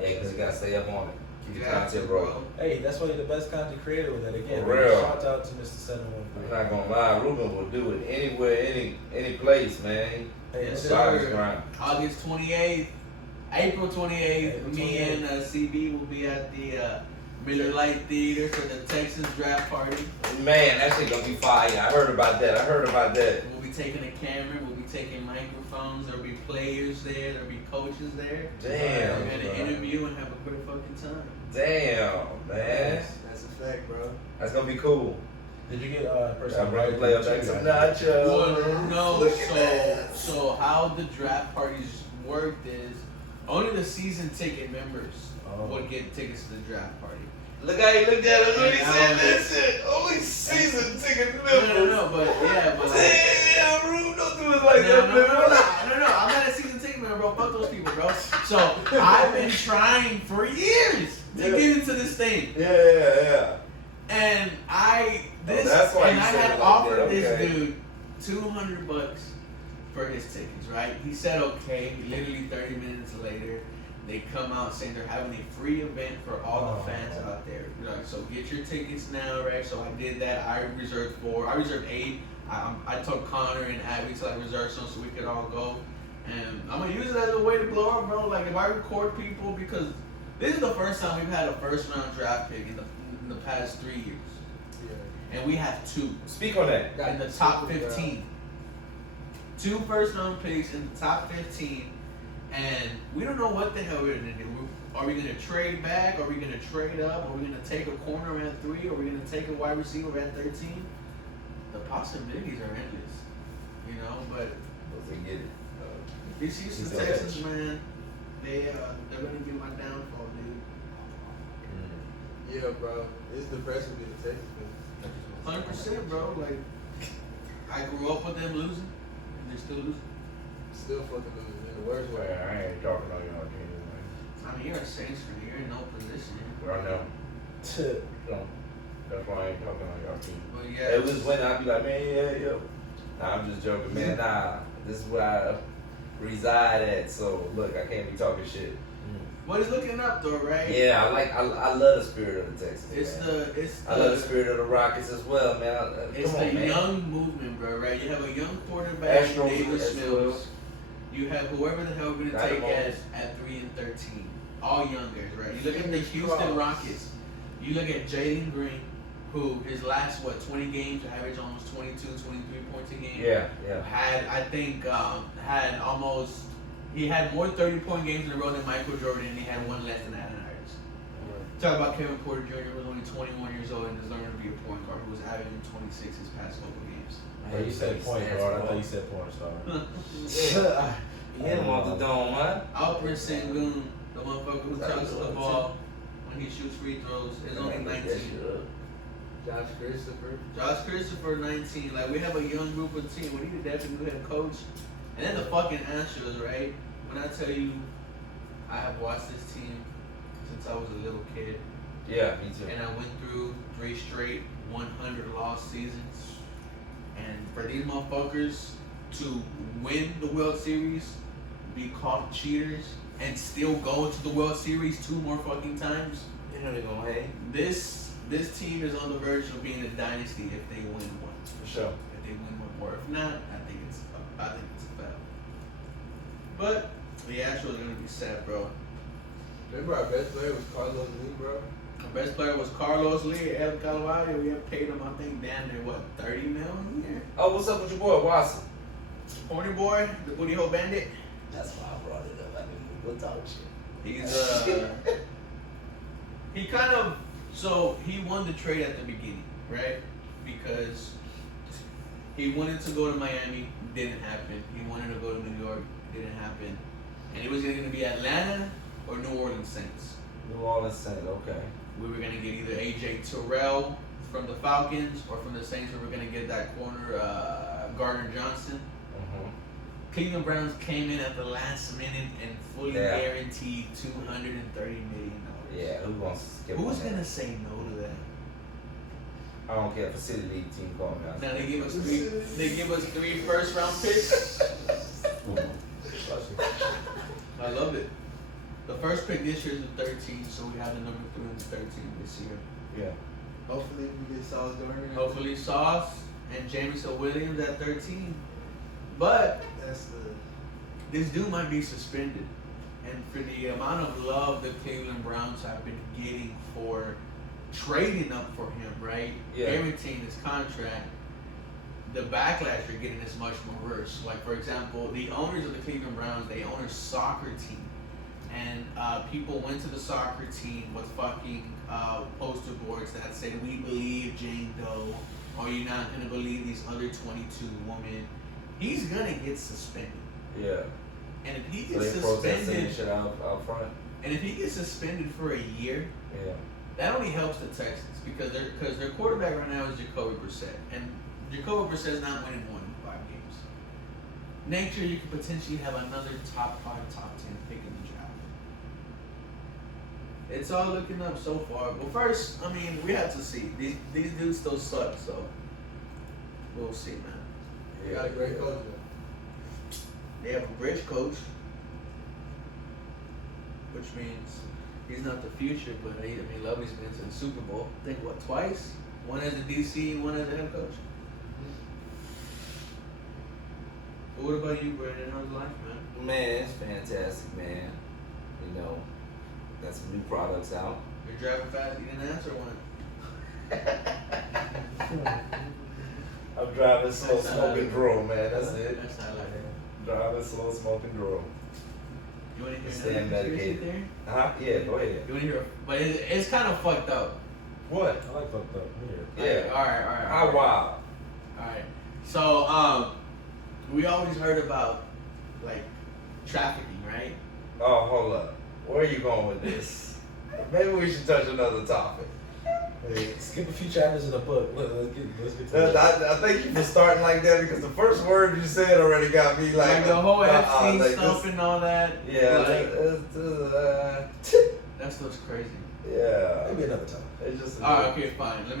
Yeah, because you gotta stay up on it. Keep your Yeah, content rolling. Hey, that's why you're the best content creator with that. Again, For real. shout out to Mr. I'm 713. not gonna lie, Ruben will do it anywhere, any place, man. Hey, Yes, listen, Bodies sir. grind. August 28th, April 28th, April me 28th. and CB will be at the Miller Lite Theater for the Texans draft party. Man, that shit gonna be fire. I heard about that. We'll be taking a camera, we'll be taking microphones, there'll be players there, there'll be coaches there. Damn. We're gonna interview and have a great fucking time. Damn, man. That's a fact, bro. That's gonna be cool. Did you get person? I'm ready to play up back some Well, nachos. no, Look at that. so how the draft parties worked is only the season ticket members Oh. would get tickets to the draft party. Look how he looked at us when he And said I that was- shit. Only season ticket No, members. but yeah, but like, Damn, Rube, don't do it like no, that, no, I'm not a season ticket member, bro. Fuck those people, bro. So I've been trying for years to Yeah. get into this thing, Yeah. and that's why and you I said had it like offered that, this okay. dude $200 for his tickets, right? He said okay. Literally 30 minutes later, they come out saying they're having a free event for all the fans out there. Like, so get your tickets now, right? So I did that. I reserved 8. I told Connor and Abby to like reserve some so we could all go. And I'm gonna use it as a way to blow up, bro. Like if I record people, because this is the first time we've had a first round draft pick in the past 3 years, Yeah. and we have 2 Speak on that. in the top 15. 2 first-round picks in the top 15, and we don't know what the hell we're gonna do. Are we gonna trade back? Are we gonna trade up? Are we gonna take a corner at 3? Are we gonna take a wide receiver at 13? The possibilities are endless, you know. But Once they get it. these Houston He's the Texans, edge. man, they're gonna be my downfall, dude. Yeah, bro. It's depressing being a Texas fan. 100%, bro. Like, I grew up with them losing, and they're still losing. Still fucking losing in the worst way. I ain't talking on your team, man. I mean, you're a Saints fan. You're in no position. I know. So, that's why I ain't talking on your team. But yeah, It was when I'd be like, man, yeah, yo. Nah, I'm just joking, man. Nah, this is where I reside at. So look, I can't be talking shit. but it's looking up though, right? Yeah, I love the spirit of the Texans. It's man. it's I love the the spirit of the Rockets as well, man. it's Come the on, man. young movement, bro. Right? You have a young quarterback, Astros Davis as Mills. well. You have whoever the hell we're gonna take Dynamos. at 3 and 13. All young guys, right? You look at the Fingers Houston crossed. Rockets. You look at Jalen Green, who his last 20 games averaged almost 22, 23 points a game. Yeah, yeah. He had more 30-point games in a row than Michael Jordan, and he had one less than Allen Iverson. Talk about Kevin Porter Jr., who was only 21 years old and is learning to be a point guard, who was averaging 26 his past couple games. Hey, you said point guard. I thought you said porn star. He hit him off the dome, man. Alfred Sengun, the motherfucker who touches the ball when he shoots free throws, is only 19. Josh Christopher. Josh Christopher, 19. Like, we have a young group of team. We need a definitely new head coach. And then the fucking Astros, right? When I tell you, I have watched this team since I was a little kid. Yeah, me too. And I went through 3 straight 100 loss seasons. And for these motherfuckers to win the World Series, be called cheaters, and still go to the World Series 2 more fucking times, You know they're gonna hate. this team is on the verge of being a dynasty if they win one. For sure. If they win one more. If not, I think it's a foul. But the Astros are gonna be sad, bro. Remember our best player was Carlos Lee, bro? Our best player was Carlos Lee at El Calvario. We have paid him, I think, damn near what, $30 million a year. Oh, what's up with your boy Watson? Horny boy, the booty hole bandit. That's why I brought it up. I mean, we'll talk shit. He's he kind of, so he won the trade at the beginning, right? Because he wanted to go to Miami, didn't happen. He wanted to go to New York, didn't happen. And it was either going to be Atlanta or New Orleans Saints. New Orleans Saints, okay. We were going to get either AJ Terrell from the Falcons or from the Saints. We were going to get that corner, Gardner Johnson. Cleveland Browns came in at the last minute and fully guaranteed $230 million. Yeah, who wants to skip Who's on that? gonna say no to that? I don't care. Facility league team call me. Now they give us three. They give us 3 first-round picks. I love it. The first pick this year is the 13, so we have the number 3 and the 13 this year. Yeah. Hopefully we get Sauce Gardner. Hopefully Sauce and Jameson Williams at 13. But That's the. this dude might be suspended. And for the amount of love the Cleveland Browns have been getting for trading up for him, right? Yeah. Guaranteeing his contract, the backlash you're getting is much more worse. Like, for example, the owners of the Cleveland Browns, they own a soccer team. And people went to the soccer team with fucking poster boards that said, "We believe Jane Doe," or "You're not going to believe these other 22 women." He's going to get suspended. Yeah. And if he So gets they protesting suspended, and shit out front. and if he gets suspended for a year, Yeah. that only helps the Texans because their quarterback right now is Jacoby Brissett, and Jacoby Brissett's not winning more than 5 games. Next year, you could potentially have another top 5, top 10 pick in the draft. It's all looking up so far. But first, I mean, we have to see. These dudes still suck, so we'll see, man. We got a great coach though. They have a bridge coach, which means he's not the future, but I mean, Lovely's been to the Super Bowl. I think what, twice? One as a DC, one as a head coach. But what about you, Brandon? How's life, man? Man, it's fantastic, man. You know, got some new products out. You're driving fast. You didn't answer one. I'm driving slow, That's not smoking like- drone, man. That's it. That's not like that. Driving slow, smoking drone. You want to hear Stay another conspiracy medicated. theory? Yeah, go ahead. You want to hear? But it's kind of fucked up. What? I like fucked up. Here. Yeah. All right. How wild? Alright. So, we always heard about, like, trafficking, right? Oh, hold up. Where are you going with this? Maybe we should touch another topic. Hey, skip a few chapters in the book. Let's get to that. I thank you for starting like that because the first word you said already got me Like, the whole Epstein like stuff this- and all that. Yeah, Like, that stuff's crazy. yeah. Maybe another time. It's just Alright, okay, fine. Let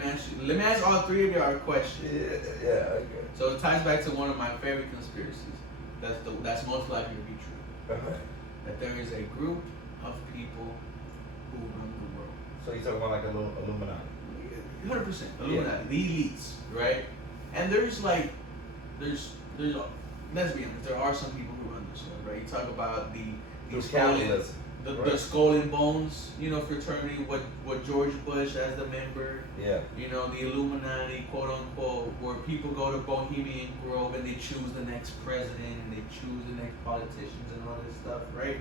me ask all three of you our question. Yeah, okay. So it ties back to one of my favorite conspiracies. That's most likely to be true. Uh-huh. That there is a group of people who run the world. So you talking about like Illuminati? 100%. Illuminati, the elites, right? And there's let's be honest, there are some people who run this world, right? You talk about the Through skull and, capitalism. the right. skull and bones, fraternity, what George Bush as the member, Yeah. the Illuminati, quote unquote, where people go to Bohemian Grove and they choose the next president and they choose the next politicians and all this stuff, right?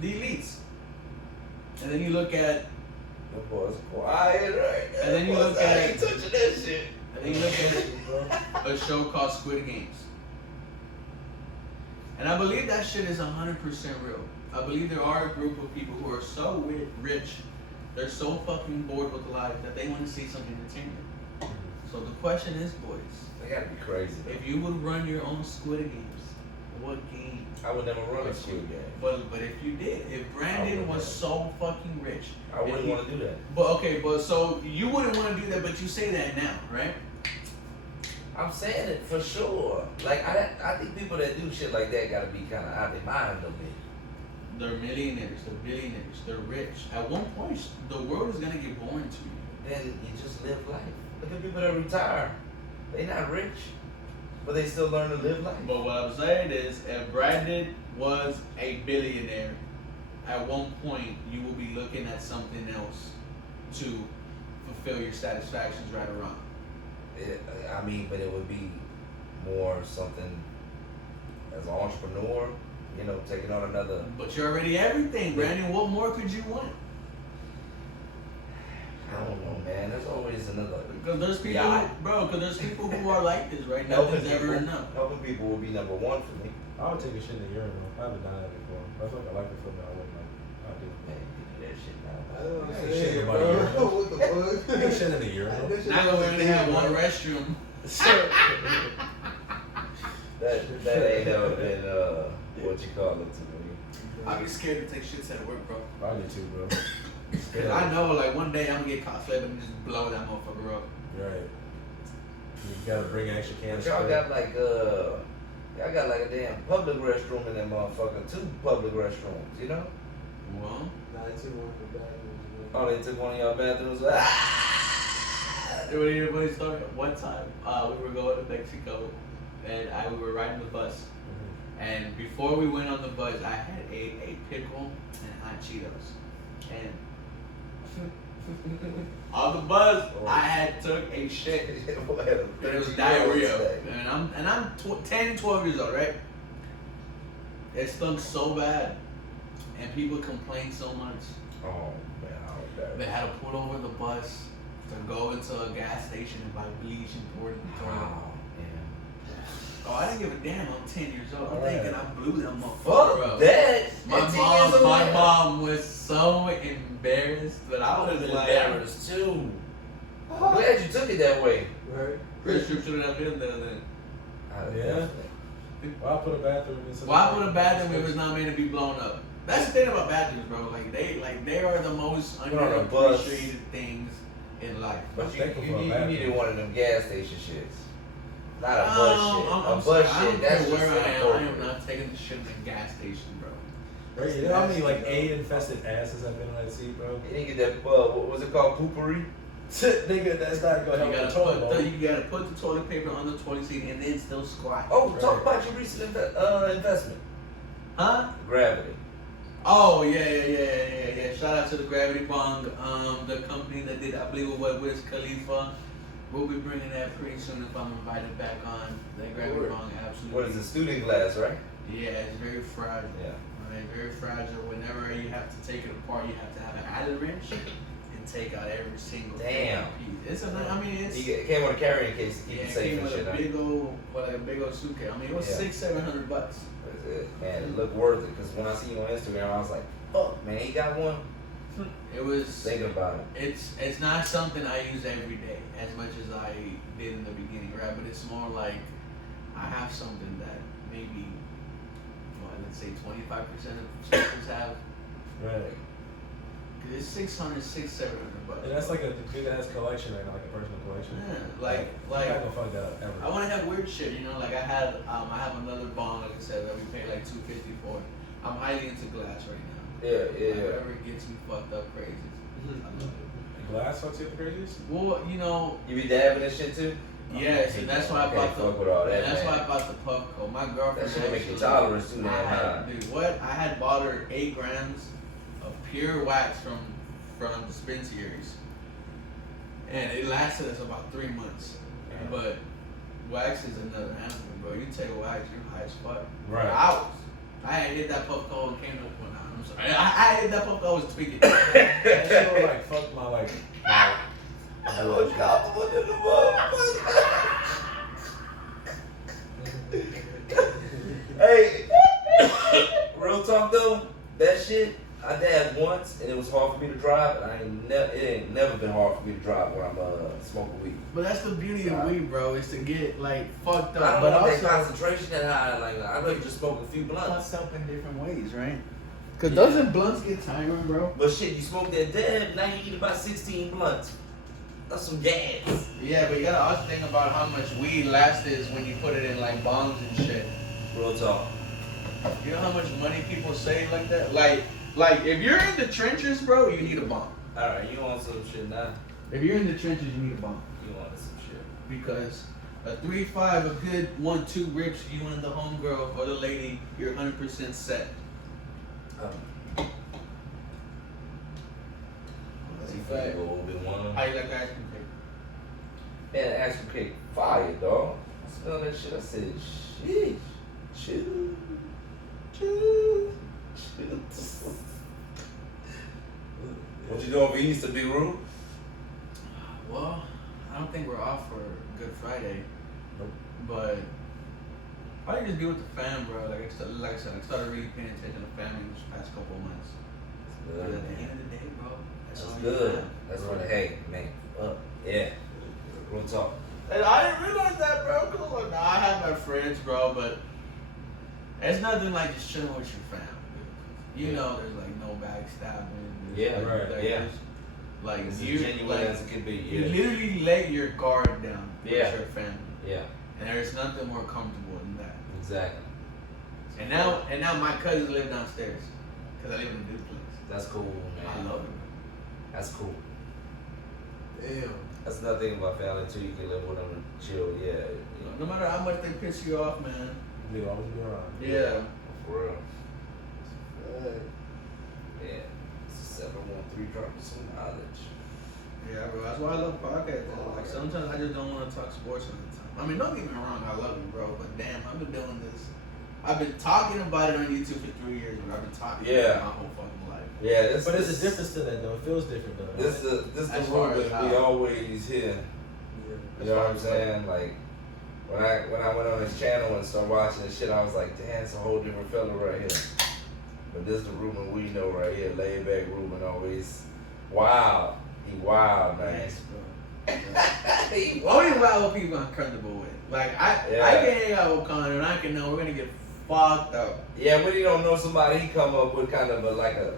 The elites. And then you look at The boy's quiet right now. And then you look I at- ain't touching that shit. And then you look at a show called Squid Games. And I believe that shit is 100% real. I believe there are a group of people who are so rich, they're so fucking bored with life that they want to see some entertainment. So the question is, boys, They gotta be crazy. if you would run your own Squid Games, what game? I would never run a Squid Game. But if you did, if Brandon was so fucking rich, I wouldn't want to do that. but so you wouldn't want to do that, but you say that now, right? I'm saying it for sure. Like I think people that do shit like that gotta be kind of out their mind a bit. They're millionaires, they're billionaires, they're rich. At one point, the world is gonna get boring to you. Then you just live life. Look at people that retire. They not rich, but they still learn to live life. But what I'm saying is, if Brandon was a billionaire, at one point you will be looking at something else to fulfill your satisfactions, right or wrong. But it would be more something as an entrepreneur, taking on another. But you're already everything, Brandon. What more could you want? I don't know, man. There's always another. Because there's people, Yeah. Because there's people who are like this, right? Helping Nothing's ever people, enough. helping people would be number one for me. I would take a shit in the urinal. I haven't done that before. I feel like I like it for me. I wouldn't like. I'd do Man, you do that shit now. I don't Hey, say shit, it, buddy. bro. What the it. fuck? Take a shit in the urinal. That shit Now we only have one bro. restroom. That ain't never been what you call it to me. I'd be scared to take shits at work, bro. I do too, bro. Cause I know, like, one day I'm gonna get caught slipping and just blow that motherfucker up. Right. You gotta bring an extra can But of y'all spray. got like a damn public restroom in that motherfucker. 2 public restrooms, Well, Nah, I took one for bathrooms. Oh, they took one of y'all bathrooms. Ah! it was a funny story. One time, we were going to Mexico, and we were riding the bus. And before we went on the bus, I had a pickle and hot Cheetos. And on the bus, I had took a shit. It was diarrhea. And I'm 10, 12 years old, right? It stunk so bad. And people complained so much. Oh man, how bad. They had to pull over the bus to go into a gas station and buy bleach and pour it in the toilet. Oh man. Oh, I didn't give a damn. I'm 10 years old. I'm thinking I blew that motherfucker Fuck up. that. My At 10 years old, my man. mom was so embarrassed, but I I was was like, embarrassed too. I'm glad you took it that way. Right? Chris, you shouldn't have been there then. Yeah. Why put a bathroom in something? Why put a bathroom if it's not meant to be blown up? That's the thing about bathrooms, bro. They are the most Put on a bus. underappreciated things in life. But I'm you thankful for a needed bathroom. one of them gas station shits. Not a bus shit. I'm A bus sorry, I shit. don't That's care just where I am. I am inappropriate. not taking the shit in the gas station, bro. Right, you know how many like AIDS-infested asses have been on that seat, bro? You didn't get that. What was it called? Poopery. Nigga, that's not gonna You help gotta, the toilet. you gotta put the toilet paper on the toilet seat and then still squat. Oh, Right. talk about your recent investment. Huh? Gravity. Oh yeah. Shout out to the Gravity Bong, the company that did, I believe, what Wiz Khalifa, We'll be bringing that pretty soon if I'm invited back on. They grab me wrong, absolutely. What is it? Student glass, right? Yeah, it's very fragile. Yeah. Right, very fragile. Whenever you have to take it apart, you have to have an Allen wrench and take out every single Damn. piece. It's a, I mean, it's. It came on a carrying case to keep Yeah, it it safe came and with shit. a Huh? big old, like a big old suitcase. I mean, it was Yeah. $600-700. That's it. Man, it looked worth it because when I see you on Instagram, I was like, fuck, man, he got one. It was. Thinking about it. It's not something I use every day as much as I did in the beginning, right? But it's more like I have something that maybe, well, let's say 25% of sisters have. Right. Cause it's $600-700. And that's like a big ass collection right now, like a personal collection. Yeah, like You're not gonna fuck that up ever. I want to have weird shit, you know. Like I have another bong, like I said, that we pay like $250 for. I'm highly into glass right now. Yeah, Like, whatever gets me fucked up crazy. I love it. Glass fucks you up the craziest? Well, you know, You be dabbing and shit too? yes, and that's why I Can't bought fuck with all the. that, That's man. why I bought the puff coat. My girlfriend. That shit make your actually- tolerance too damn I had- high. Dude, what? I had bought her 8 grams of pure wax from dispensaries, and it lasted us about 3 months. Yeah. But wax is another animal, bro. You take wax, you're high as fuck. Right. For hours. I had hit that puff coat and came up with one. I'm sorry. I hit that puff coat, I was tweaking. That shit would like fuck my like. I was compliment in the motherfucker. Hey, real talk though, that shit I dabbed once and it was hard for me to drive, and it ain't never been hard for me to drive when I'm smoking weed. But that's the beauty of weed, bro, is to get like fucked I up. don't But want that also concentration that high. Like I'd rather just smoke a few blunts. fucked up in different ways, right? Cause Yeah. doesn't blunts get tiring, bro? But shit, you smoke that dab, now you eat about 16 blunts. That's some gas. Yeah, but you gotta also think about how much weed lasts when you put it in like bongs and shit. Real talk. You know how much money people save like that? Like if you're in the trenches, bro, you need a bomb. Alright, you want some shit now? If you're in the trenches, you need a bomb. You want some shit. Because a 3-5, a good 1-2 rips, you and the homegirl or the lady, you're 100% set. That's a fact. Go with one. How you like ice cream cake? Man, ice cream cake fire, dog. I smell that shit. I said, sheesh. Choo. Choo. Choo. What you doing for Easter, Big Roo? Well, I don't think we're off for Good Friday. Nope. But probably just be with the fam, bro. Like I said, I started really paying attention to family this past couple of months. Good, But at the man. end of the day, bro, That's all you good. have. That's what, hey, man. Yeah. Real talk. And I didn't realize that, bro. Cause like, nah, I have my friends, bro, but it's nothing like just chilling with your family. You Yeah. know, there's like no backstabbing. Yeah, right, yeah. there's, like It's you, as genuine like, as it could be. you Yeah. literally let your guard down with Yeah. your family, Yeah. and there's nothing more comfortable than that. Exactly. And now my cousins live downstairs, cause I live in a duplex. That's cool, I man. love it. That's cool. Damn. That's another thing about family too. You can live with them and chill. Yeah. You know, No matter how much they piss you off, man. They'll always be around. Yeah. for real. Hey. Yeah. It's a 713 dropping some knowledge. Yeah, bro. That's why I love podcasts. Like sometimes I just don't want to talk sports all the time. I mean, don't get me wrong, I love you, bro. But damn, I've been doing this. I've been talking about it on YouTube for 3 years, but I've been talking Yeah. about it my whole fucking life. Yeah. This. But there's a difference to that though. It feels different though. This is As the far rule as that we how- always hear. You know what I'm saying? Like when I went on his channel and started watching this shit, I was like, damn, it's a whole different fella right here. But this is the Ruben we know right here, laid back Ruben, always wild. He wild, man. Yes, bro. He Only wild people I'm comfortable with. Like I can hang out with Connor and I can know we're gonna get fucked up. Yeah, when he don't know somebody, he come up with kind of a like a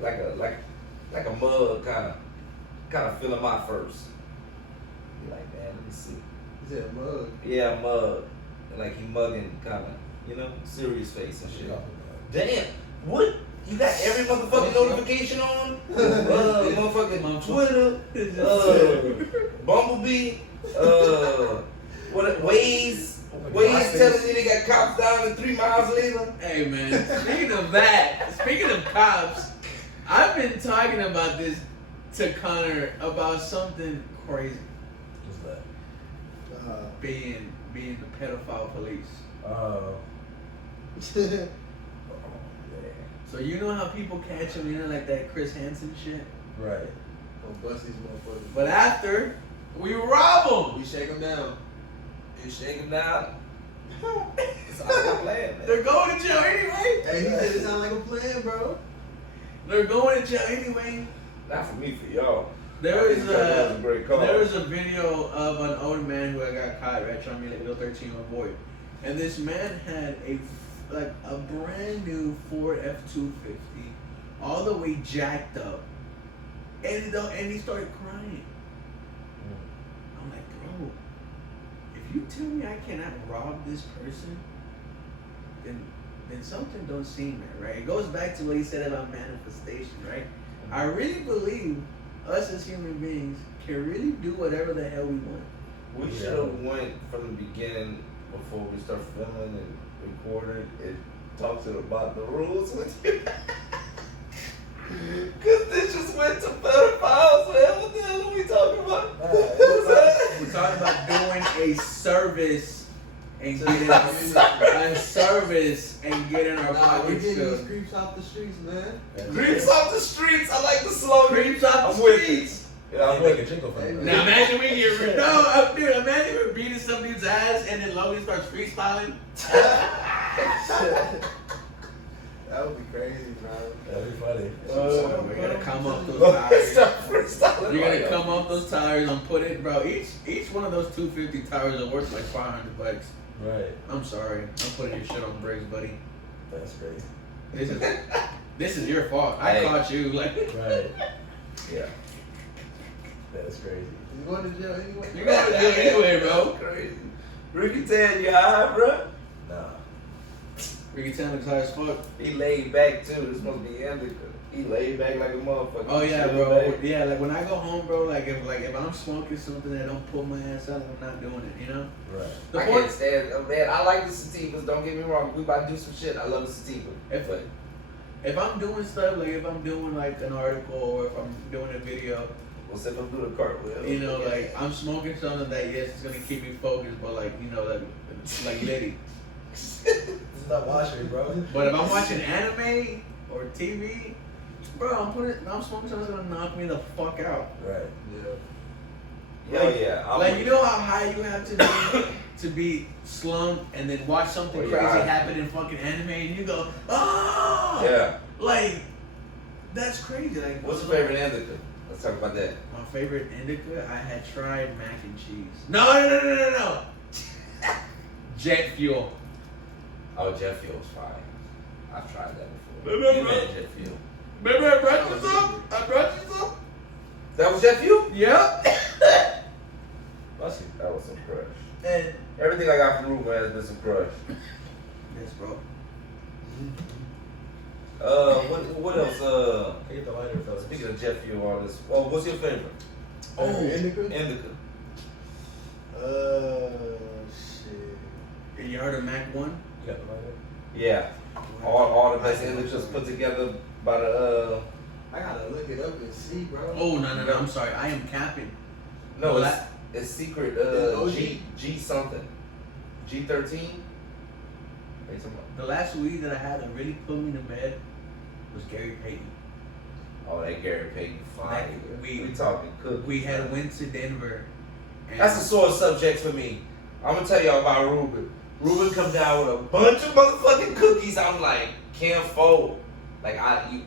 mug kind of fill him out first. Be like, man, let me see. Is it a mug? Yeah, mug. Like he mugging kind of, you know, serious face and shit. Damn, what? You got every motherfucking notification on? Motherfucking Twitter, Bumblebee, Waze telling you they got cops down in 3 miles later. Hey man, speaking of cops, I've been talking about this to Connor about something crazy. What's that? being the pedophile police. Oh. Yeah. So you know how people catch him, you know, like that Chris Hansen shit. Right. Don't bust these motherfuckers. But after we rob him, We shake them down. You shake him down. It's all a plan, man. they're going to jail anyway. Hey, he said it sound like a plan, bro. They're going to jail anyway. Not for me, for y'all. There I is think that was a great call. there was a video of an old man who got caught right trying to be like a little 13-year-old boy, and this man had a brand new Ford F-250, all the way jacked up, and he started crying. I'm like, bro, if you tell me I cannot rob this person, then something don't seem right, right? It goes back to what he said about manifestation, right? I really believe us as human beings can really do whatever the hell we want. We should have went from the beginning before we start filming and recording and talked about the rules with you. Cause this just went to pedophiles, man. What the hell are we talking about? We're talking about doing a service and getting our Nah, we're pockets getting these filled. creeps off the streets, man. Creeps off the streets. I like the slogan. Creeps off the I'm with streets. it. Yeah, I'm Make with a it. jingle for Hey, me. Now imagine we get dude, imagine we're beating some dude's ass and then Logan starts freestyling. That would be crazy, bro. That'd be funny. We're gonna come up those tires. Start freestyling. You're gonna come off those tires and put it, bro. Each one of those 250 tires are worth like $500. Right. I'm sorry, I'm putting your shit on brakes, buddy. That's crazy. This is your fault. I Hey. caught you. Like Right. Yeah. That's crazy. You going to jail anyway? you gotta do it anyway, That's bro. crazy. Ricky Tan, you high, bro? Nah. Ricky Tan high as fuck. He laid back too. This must be indica. He laid back like a motherfucker. Oh yeah, Shit bro. back. Yeah, like when I go home, bro. Like if I'm smoking something that don't pull my ass out, I'm not doing it. You know. Right. The I point. can't stand it. Man, I like the sativas. Don't get me wrong. We about to do some shit. I love the sativa. But If I'm doing stuff, like if I'm doing like an article or if I'm doing a video, we'll sit them through the cartwheel. you know, like I'm smoking something that yes, it's gonna keep me focused, but like you know, like Liddy. This is not washing, bro. But if I'm watching anime or TV, bro, I'm smoking something that's gonna knock me the fuck out. Right. Yeah. Hell yeah. I'm Like with you know how high you have to be slumped and then watch something Oh, crazy yeah. happen in fucking anime and you go, oh, Yeah. like that's crazy. Like What's your favorite indica? Let's talk about that. My favorite indica, I had tried mac and cheese. No. Jet fuel. Oh, jet fuel's fine. I've tried that before. Remember? You made jet fuel. Remember I brought you some? I brought you some? That was jet fuel? Yep. That was some crush. And Everything I got from Ruben has been some crush. yes, bro. What else? I get the lighter, fellas. Speaking of jet fuel, all this. Oh, what's your favorite? Oh, Indica? Indica. Shit. You heard of Mac 1? You got the lighter? Yeah. All the best indicas put together by the I gotta look it up and see, bro. Oh, no. I'm sorry. I am capping. no, Well, it's secret It's OG. G something. G13? The last weed that I had that really put me to bed was Gary Payton. Oh, that Gary Payton fire. That We we- talking cookies. We had went to Denver. And That's a sore subject for me. I'm gonna tell y'all about Ruben. Ruben come down with a bunch of motherfucking cookies. I'm like, can't fold. Like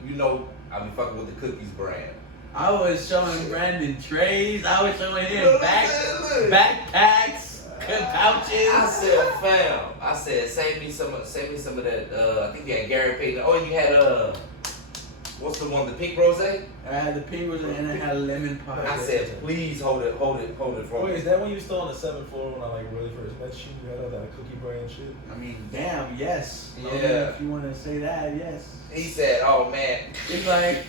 you know, I be fucking with the cookies brand. I was showing Brandon trays. I was showing him Look, backpacks, pouches. I said, fam. I said, save me some of that. I think you had Gary Payton. Oh, and you had what's the one? The pink rosé. I had the pink rose and I had a lemon pie. I said, please hold it for Wait, me. is that when you was still on the 7th floor when I like really first met you? You had all that cookie brand shit? I mean, damn, yes. Yeah. If you want to say that, yes. He said, oh man. He's like,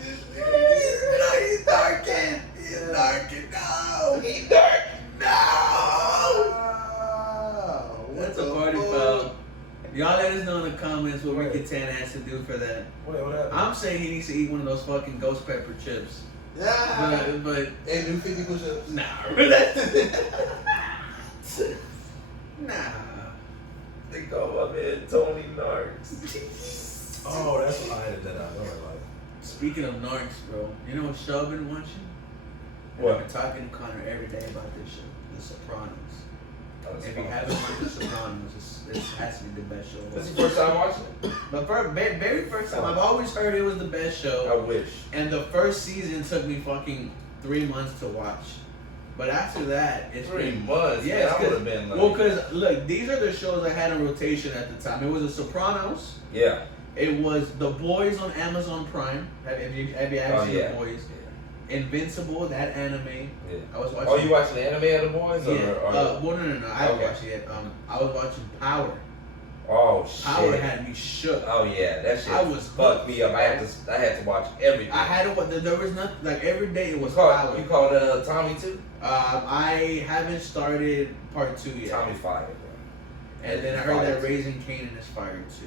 he's darking. He's darking. No. He dark. That's a party foul. Y'all let us know in the comments what Ricky Tan has to do for that. Wait, what happened? I'm saying he needs to eat one of those fucking ghost pepper chips. Yeah. but And do 50 push-ups. nah, nah. They call my man Tony Narks. Oh, that's what I had that I know. Like, Speaking of narcs, bro, you know what show I've been watching? What? I've been talking to Connor every day about this show, The Sopranos. Oh, If you haven't watched The Sopranos, it has to be the best show. of all This is the first time watching it. The very first time, I've always heard it was the best I show, wish. and the first season took me fucking 3 months to watch. But after that, it's 3 been, months. yeah, Yeah, it's I would 'cause- have been like. well, because look, these are the shows I had in rotation at the time. It was The Sopranos. Yeah. It was The Boys on Amazon Prime. Have you ever seen yeah. The Boys? Invincible, that anime. Yeah. I was watching. Oh, you watching the anime of the boys? Yeah. Or Well, no. I haven't Okay. watched it yet. I was watching Power. oh shit. Power had me shook. Oh yeah, that shit I was fucked me up. I had to watch everything. I had to. There was nothing like every day. It was You Power. called Tommy too? I haven't started part 2 yet. Tommy fired, bro. And then I He's heard that fired. Raising Kanan is fired too.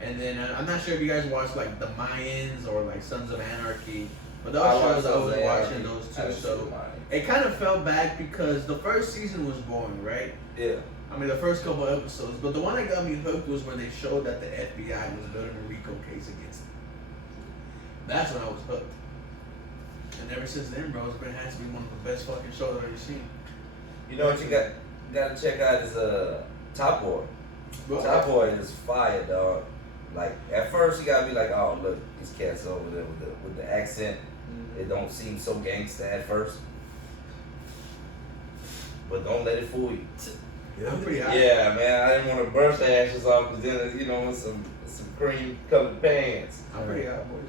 And then I'm not sure if you guys watched like The Mayans or like Sons of Anarchy, but those shows I was watching those two. So it kind of fell back because the first season was boring, right? Yeah. I mean the first couple episodes, but the one that got me hooked was when they showed that the FBI was building a RICO case against them. That's when I was hooked. And ever since then, bro, has to be one of the best fucking shows I've ever seen. You know what you got to check out is Top Boy. Bro, Top Boy is fire, dog. Like at first you gotta be like, oh look, these cats over there with the accent. It don't seem so gangsta at first, but don't let it fool you. I'm pretty high. Yeah, man, I didn't want to brush the ashes off, but then with some cream colored pants. I'm pretty high, boys.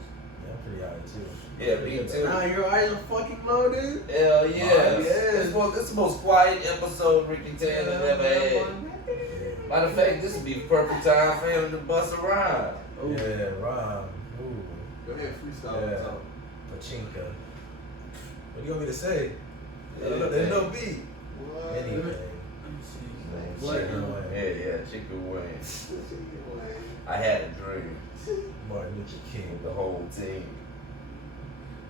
yeah, I'm pretty high too. Yeah, me too. Nah, your eyes are fucking low, dude. Hell yeah. yes. It's the most quiet episode Ricky Taylor ever had. Matter of fact, this would be the perfect time for him to bust a rhyme. Ooh. Yeah, Ron. Ooh. Go ahead, freestyle. Yeah. Yeah. Pachinka. What do you want me to say? Yeah, There's no man. beat. What? Anything. Let me see. What? Chicken wing. Yeah, chicken wings. I had a dream. Martin Luther King. The whole team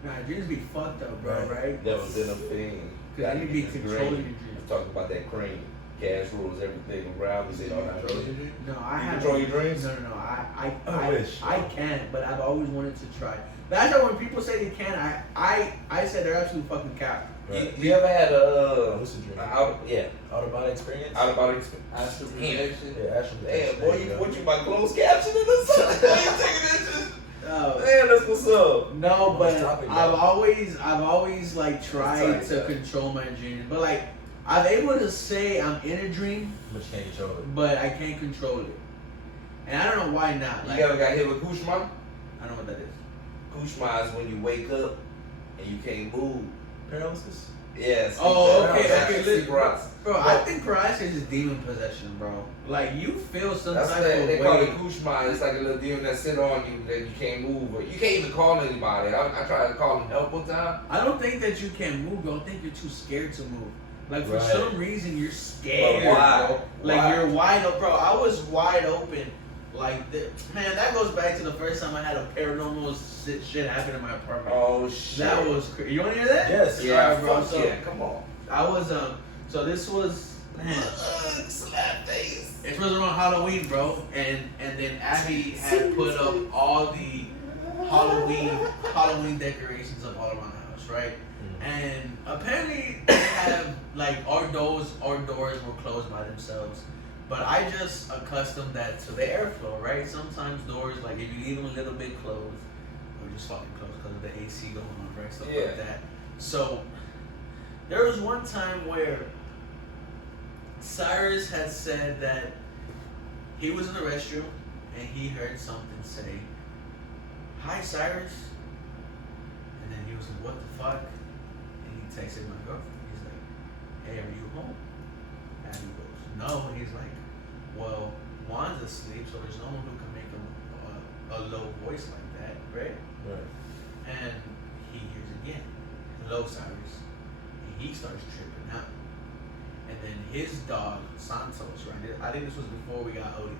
Nah, dreams be fucked up, bro, right? that was in a thing. Cause you be This controlling your green. dreams. Talk about that cream. Cash rules everything around me. They don't have to. No, I You have control your dreams? No. I wish. I can't, but I've always wanted to try. That's why when people say they can, I said they're absolute fucking cap. Right. You ever had a Lucid dream. yeah, Out of body experience? out of body experience? Astral Damn. projection. Yeah, astral Damn, projection. boy, There you go. what you my closed captioning or something? Boy, you taking that shit? Oh. Man, that's what's up. No, but Nice topic, bro. I've always like tried Nice to topic. control my dreams, but like I'm able to say I'm in a dream, But you can't control it. but I can't control it, and I don't know why not. Like You ever got hit with Kushma? I don't know what that is. Kushma is when you wake up and you can't move. Paralysis? Yes. Oh, sleep okay. sleep paralysis. Bro, I think paralysis is demon possession, bro. Like you feel some That's type what of they call way. it Kushma. It's like a little demon that sit on you that you can't move. Or you can't even call anybody. I tried to call him help one time. I don't think that you can move, bro. I think you're too scared to move. Like for Right. some reason you're scared, But why? bro. Like Why? you're wide open, bro. I was wide open. Like man, that goes back to the first time I had a paranormal shit happen in my apartment. Oh shit. That was crazy. You want to hear that? Yes. yeah, Alright, bro. fuck So yeah. Come on. I was So this was man. Slap face. It was around Halloween, bro, and then Abby had put up all the Halloween decorations up all around the house, right? And apparently they have like our doors were closed by themselves, but I just accustomed that to the airflow, right? Sometimes doors, like if you leave them a little bit closed, or just fucking closed because of the AC going on, right? Stuff Yeah. like that. So there was one time where Cyrus had said that he was in the restroom and he heard something say, "Hi, Cyrus." And then he was like, "What the fuck?" And he texted my girlfriend. He's like, "Hey, are you home?" And he goes, "No." And he's like, "Well, Juan's asleep, so there's no one who can make a low voice like that, right?" Right. And he hears again, "Hello, Cyrus." And he starts tripping out. And then his dog, Santos, right? I think this was before we got Odie.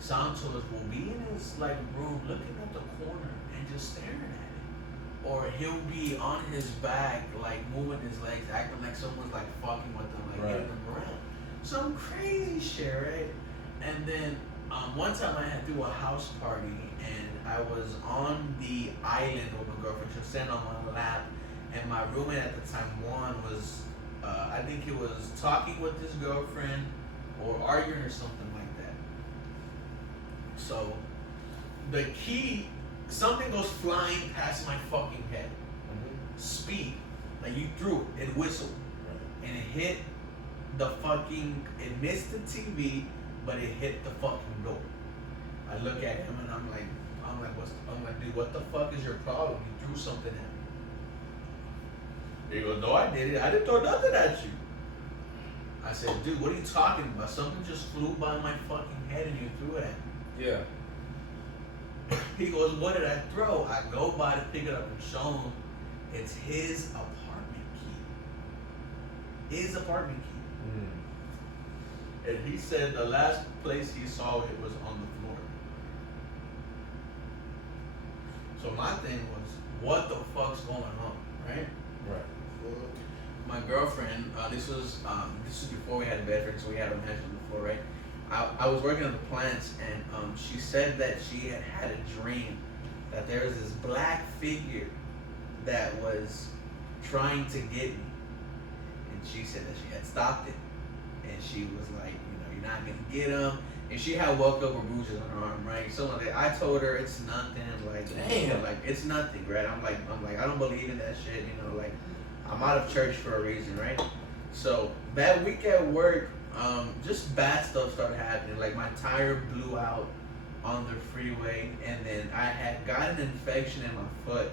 Santos will be in his like room looking at the corner and just staring at it. or he'll be on his back, like moving his legs, acting like someone's like fucking with him, like getting him around. Some crazy shit, right? And then one time I had threw a house party, and I was on the island with my girlfriend. She was sitting on my lap, and my roommate at the time, Juan, was I think he was talking with his girlfriend or arguing or something like that. So the key, something goes flying past my fucking head. Speed, like you threw it, it whistled, and it hit the fucking, it missed the TV, but it hit the fucking door. I look at him and I'm like, dude, what the fuck is your problem? You threw something at me. He goes, no, I did it. I didn't throw nothing at you. I said, dude, what are you talking about? Something just flew by my fucking head and you threw it at me. Yeah. He goes, what did I throw? I go by to pick it up and show him it's his apartment key. His apartment key. And he said the last place he saw it was on the floor. So my thing was, what the fuck's going on, right? Right. My girlfriend, this was before we had bedrooms, so we had a mattress on the floor, right? I was working at the plants, and she said that she had a dream that there was this black figure that was trying to get me, and she said that she had stopped it, and she was like, you're not gonna get him, and she had woke up with bruises on her arm, right? So like, I told her it's nothing, like, damn, like it's nothing, right? I'm like, I don't believe in that shit, like, I'm out of church for a reason, right? So that week at work, just bad stuff started happening. Like my tire blew out on the freeway, and then I had got an infection in my foot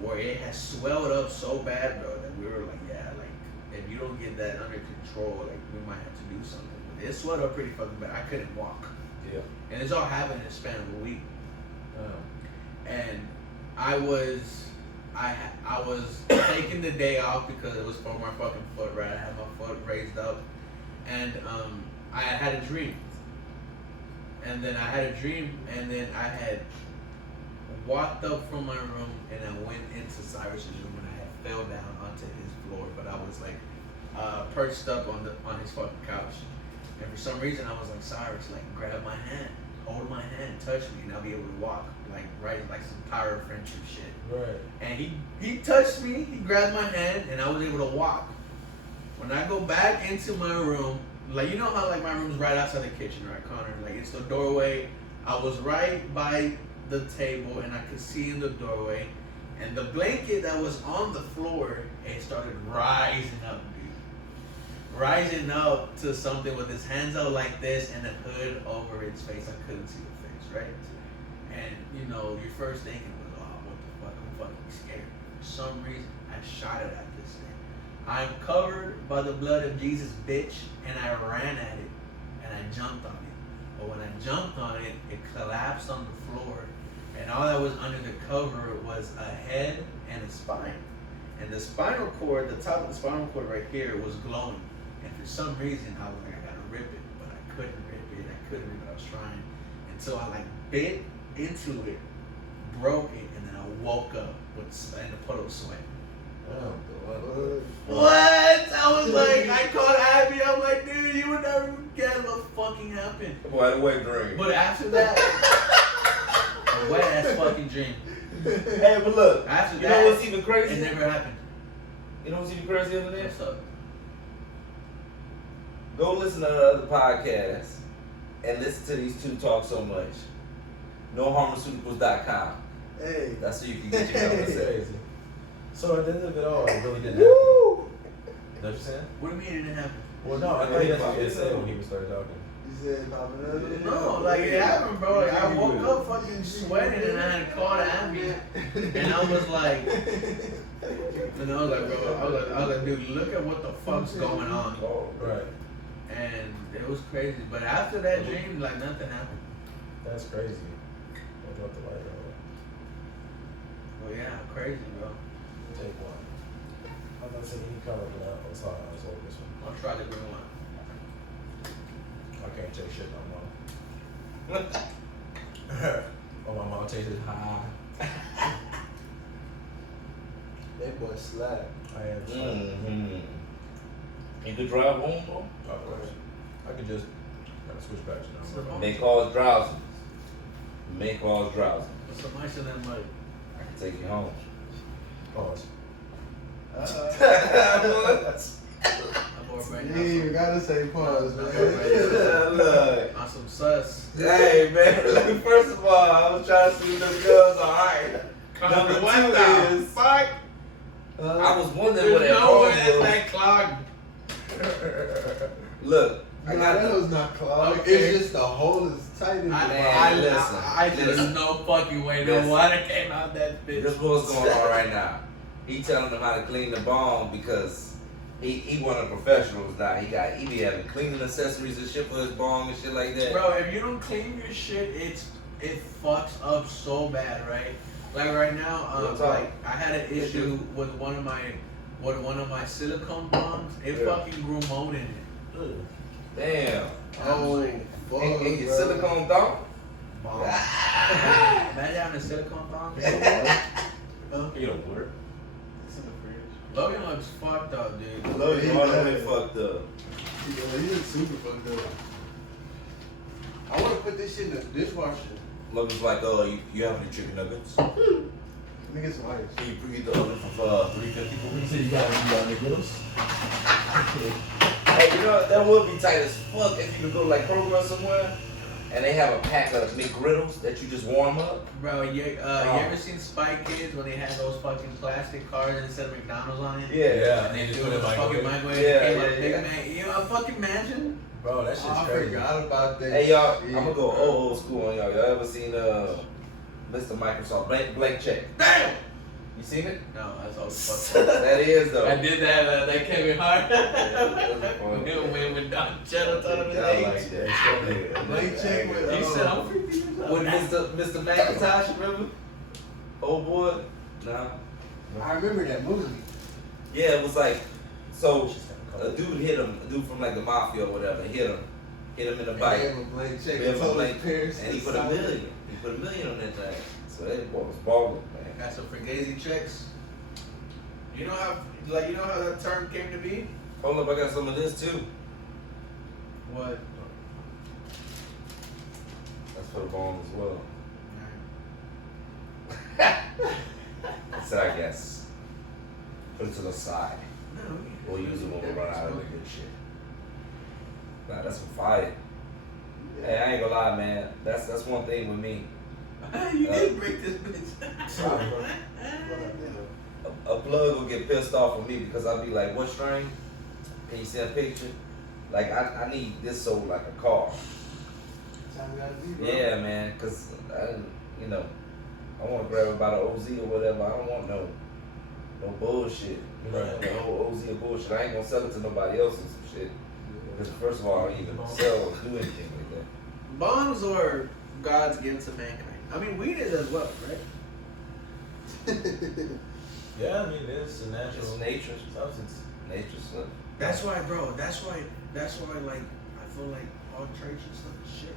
where it had swelled up so bad, bro, that we were like, yeah, like if you don't get that under control, like we might have to do something. But it swelled up pretty fucking bad. I couldn't walk. Yeah. And it's all happened in the span of a week. And I was taking the day off because it was for my fucking foot, right? I had my foot raised up, and I had a dream. And then I I had walked up from my room and I went into Cyrus's room, and I had fell down onto his floor, but I was like perched up on his fucking couch. And for some reason I was like, Cyrus, like grab my hand, hold my hand, touch me, and I'll be able to walk, like some power friendship shit. Right. And he touched me, he grabbed my hand, and I was able to walk. When I go back into my room, like you know how like my room's right outside the kitchen, right, Connor? Like it's the doorway. I was right by the table, and I could see in the doorway, and the blanket that was on the floor, it started rising up, dude. Rising up to something with his hands out like this and a hood over its face. I couldn't see the face, right? And your first thinking was, oh, what the fuck? I'm fucking scared. For some reason, I shot it at this thing. I'm covered by the blood of Jesus, bitch, and I ran at it, and I jumped on it. But when I jumped on it, it collapsed on the floor, and all that was under the cover was a head and a spine. And the spinal cord, the top of the spinal cord right here was glowing. And for some reason, I was like, I gotta rip it, but I couldn't rip it. I was trying. Until I like bit into it, broke it, and then I woke up in a puddle of sweat. What? I was like, I called Abby. I'm like, dude, you would never guess what fucking happened. Boy, the wet dream. But after that, a wet ass fucking dream. Hey, but look, After you that, know what's even crazy? it never happened. You know what's even crazy than this? What's up? Go listen to the other podcasts and listen to these two talk so much. NoHarmaceuticals.com. Hey. That's where you can get your numbers at. Crazy. So at the end of it all, it really didn't happen. Woo! You know what you're saying? What do you mean it didn't happen? Well, no, I think that's what he said when he was started talking. You said popping up? No, like it happened, bro. Like I woke up fucking sweating, and I had called Abby, and I was like, bro, I was like, dude, look at what the fuck's going on. Right. And it was crazy. But after that dream, like nothing happened. That's crazy. I'll drop the light on. Well, yeah, crazy, bro. Take one. I'm not saying any color, but I was hard. I was holding this one. I'll try the green one. I can't take shit no more. Oh, my mom tastes high. That boy slap. I am. Mm-hmm. You could drive home, bro. I could just switch back to normal. May cause drowsiness. May cause drowsiness. What's some ice in that mud? I can take you home. Pause. I'm bored right You now. ain't even gotta say pause, man. Look. On some sus. Hey, man. Look, first of all, I was trying to see if those girls are alright. Number What two the is, fuck? I was wondering what There's that no way phone that's was. that clogged. Look, I Nah, got that was not clogged. Okay. It's just the hole is tight in the There's no fucking way no Listen. water came out that bitch. This what's going on right now. He telling them how to clean the bomb because he one of the professionals now. He be having cleaning accessories and shit for his bomb and shit like that. Bro, if you don't clean your shit, it fucks up so bad, right? Like right now, Real talk. like I had an issue with one of my silicone bombs. It Yeah. fucking grew mold in it. Damn. Oh, fuck, And your bro. silicone dog? Bomb. Imagine having a silicone bomb. You know, water. It's in the fridge. Logan looks fucked up, dude. Look, He you all the does. way fucked up. Yeah, he is super fucked up. I want to put this shit in the dishwasher. Logan's like, oh, you have any chicken nuggets? Let me get some ice. Can you preheat the oven for $3.50 for me? You said you got any griddles? Hey, you know, that would be tight as fuck if you could go to like Kroger or somewhere and they have a pack of McGriddles that you just warm up. Bro, you ever seen Spy Kids when they had those fucking plastic cars instead of McDonald's on it? Yeah. And they just do put the it in fucking microwave. microwave. Yeah, Came out yeah, Big yeah. Mac. You know, fucking imagine. Bro, that shit's I crazy. forgot about that. Hey y'all, shit, I'm gonna go bro. old school on y'all. Y'all ever seen Mr. Microsoft blank check? Damn! You seen it? No, that's all fucked up. That is though. I did that Kevin Hart. that's funny. when Don Cheto told him his Y'all age. like that. Blank check with He said, I'm 50 years old. When Mr. McIntosh, remember? Old boy? Nah. I remember that movie. Yeah, it was like, so a dude hit him, a dude from like the mafia or whatever, hit him in the And they bike. gave him a blank check. Gave and him a told blank- his parents And he to put a sign million. it. He put a million on that thing. So that boy was balling, man. That's some Fugazi checks. You know how that term came to be? Hold up, I got some of this too. What? That's for the bomb as well. That's it, I guess. Put it to the side. We'll use it when we run out of the good shit. Nah, that's some fire. Hey, I ain't gonna lie, man. That's one thing with me. You did break this bitch. Sorry, bro. A plug will get pissed off with me because I'll be like, what string? Can you send a picture? Like, I need this sold like a car. That's how it gotta be, bro. Yeah, man, because I didn't, you know, I want to grab about an OZ or whatever. I don't want no bullshit. You know, Right. the whole OZ or bullshit. I ain't gonna sell it to nobody else and some shit. Because first of all, I don't even sell or do anything like that. Bombs are God's gift to mankind. I mean, weed is as well, right? Yeah, I mean, it's a natural It's nature. substance. Nature stuff. That's why, bro. That's why. Like, I feel like all church and stuff is shit.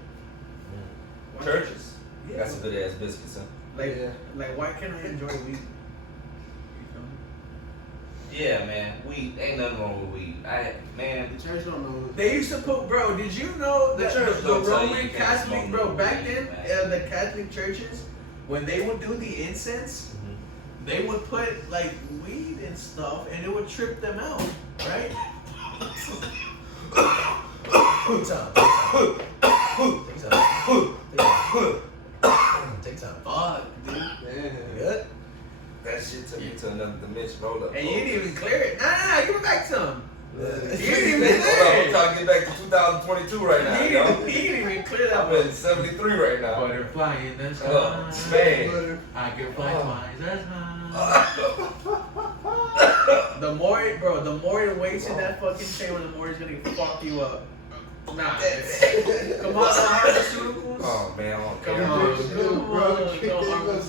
Why Churches. can't- Got some good ass biscuits, huh? Like, Yeah. like, why can't I enjoy weed? You feel me? Yeah, man. Weed. Ain't nothing wrong with weed. Man. The church don't know. They used to put, bro. Did you know The that church the don't tell you Roman you can't Catholic, smoke bro? no Back weed, then, man. the Catholic churches, when they would do the incense, they would put like weed and stuff, and it would trip them out, right? Take time. Take time. Fuck, dude. Yeah. Good? That shit took me to another dimension. Hold up. And you didn't even clear it. Nah, give it back to him. Yeah. You didn't even Hold up. I'm clear it. trying to get back to 2022 right now, He y'all. didn't even clear that I'm one. at 73 right now. Butterfly in the sky. Oh, man. I can fly twice as high. Oh. The more it, bro, the more it waits in that fucking chamber, the more it's gonna fuck you up. Nah, come on, pharmaceuticals. Oh, man. I don't Come care. on. Kick it, bro. Kick it,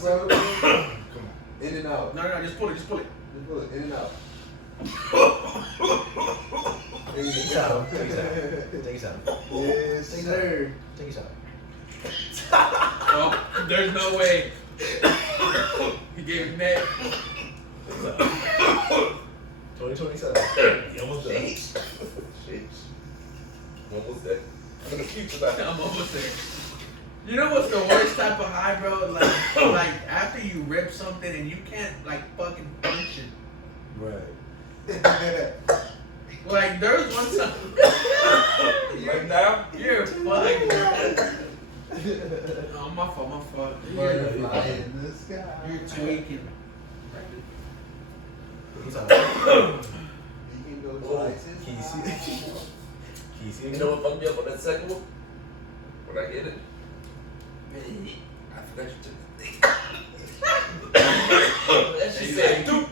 bro. Come on. In and out. No, just pull it, just pull it. Just pull it in and out. Take time. Take time. Yes, sir. Take your time. Oh, there's no way. He gave it neck. 2027. You almost done. Sheesh. Almost there. In the future, I'm almost there. You know what's the worst type of high, bro? Like after you rip something and you can't like fucking function. Right. Like there was one time. Like now? You're fucked. Oh, my fault. Butterfly in the sky. You're tweaking. He's on. You can go twice as Kesey. high. Kesey. You know what fucked me up on that second one? When I hit it. I forgot you took the thing. She said, dude.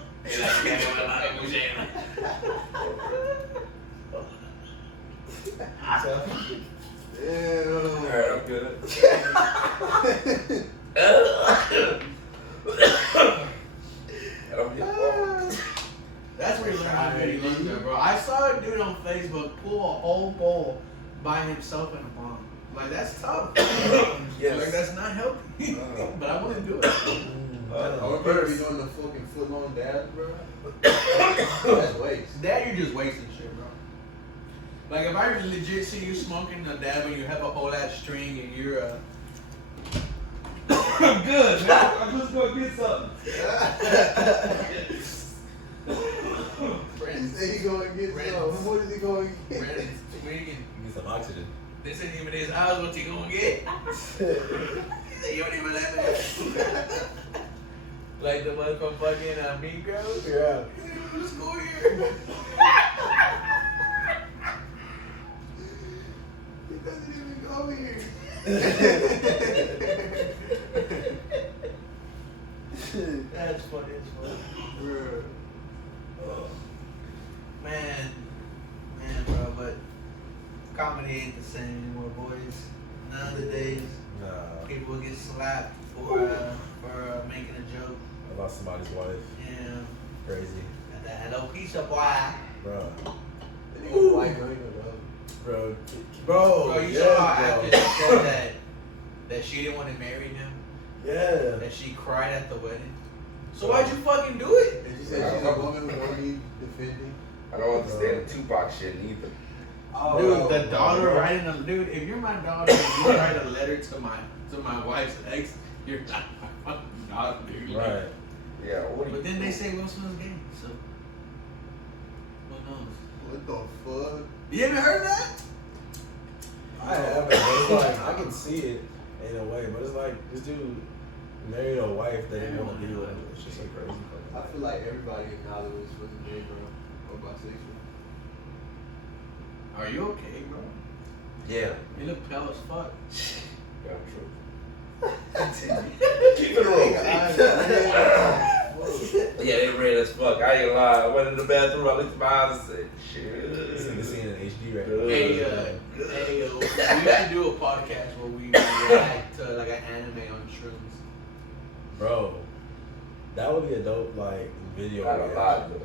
Alright, I'm good. And I'm getting walked. That's where you learn how good he lungs are, bro. I saw a dude on Facebook pull a whole bowl by himself in a bomb. Like that's tough. Yes. Like that's not healthy. But I want to do it. I want to be doing the fucking foot long dab, bro. That's waste. That you're just wasting shit, bro. Like if I legit see you smoking a dab and you have a whole ass string and you're good, man. I'm just gonna get something. He said he gonna get some. What is he gonna get? Brandon's tweaking. Get some oxygen. This ain't even his house. What he gonna get? He said you don't even let me. Like the one from fucking Mean Girls. Yeah. Let's go here. He doesn't even go here. That's funny as fuck. Bro. Man, bro, but comedy ain't the same anymore, boys. Nowadays, Nah. people get slapped for making a joke. About somebody's wife. Yeah. Crazy. At the hello pizza boy. Bro. That nigga white girl, you know, Bro. Bro, you yeah, saw how bro. after she said that she didn't want to marry him, Yeah. that she cried at the wedding. So why'd you fucking do it? And she said she's a woman who won't be defending. I don't understand the Tupac shit either. Dude, the daughter writing a dude. If you're my daughter and you write a letter to my wife's ex, you're not my fucking daughter, dude. Right. Yeah, what do you But then they say Will Smith's gay, so who knows? What the fuck? You haven't heard that? I haven't. But it's like, I can see it in a way, but it's like this dude married a wife that he want to be with. It's just like crazy. I feel like everybody in Hollywood is fucking gay, bro. Or bisexual. Are you okay, bro? Yeah. You look pale as fuck. Yeah, true. Keep it real. Yeah, they red as fuck. I ain't lie. I went in the bathroom, I looked at my eyes and said, This shit. is in HD right Good. Hey, we should do a podcast where we react to like an anime on shrooms. Bro, that would be a dope like video. Not a reaction. lot, but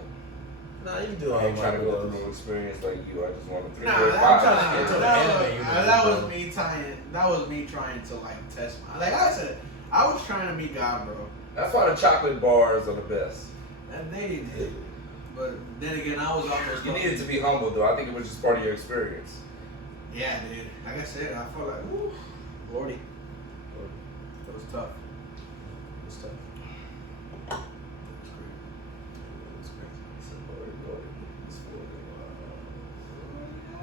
Nah, you can do I it. ain't trying to go through no experience like you. I just want a 3.5. Nah, I'm trying to get to the that. anime you That know, was bro. me trying. That was me trying to like test my. Like I said, I was trying to meet God, bro. That's why the chocolate bars are the best. And they did. But then again, I was almost. You needed to be humble, though. I think it was just part of your experience. Yeah, dude. Like I said, I felt like, woo, Lordy. It was tough. It's tough. It's crazy.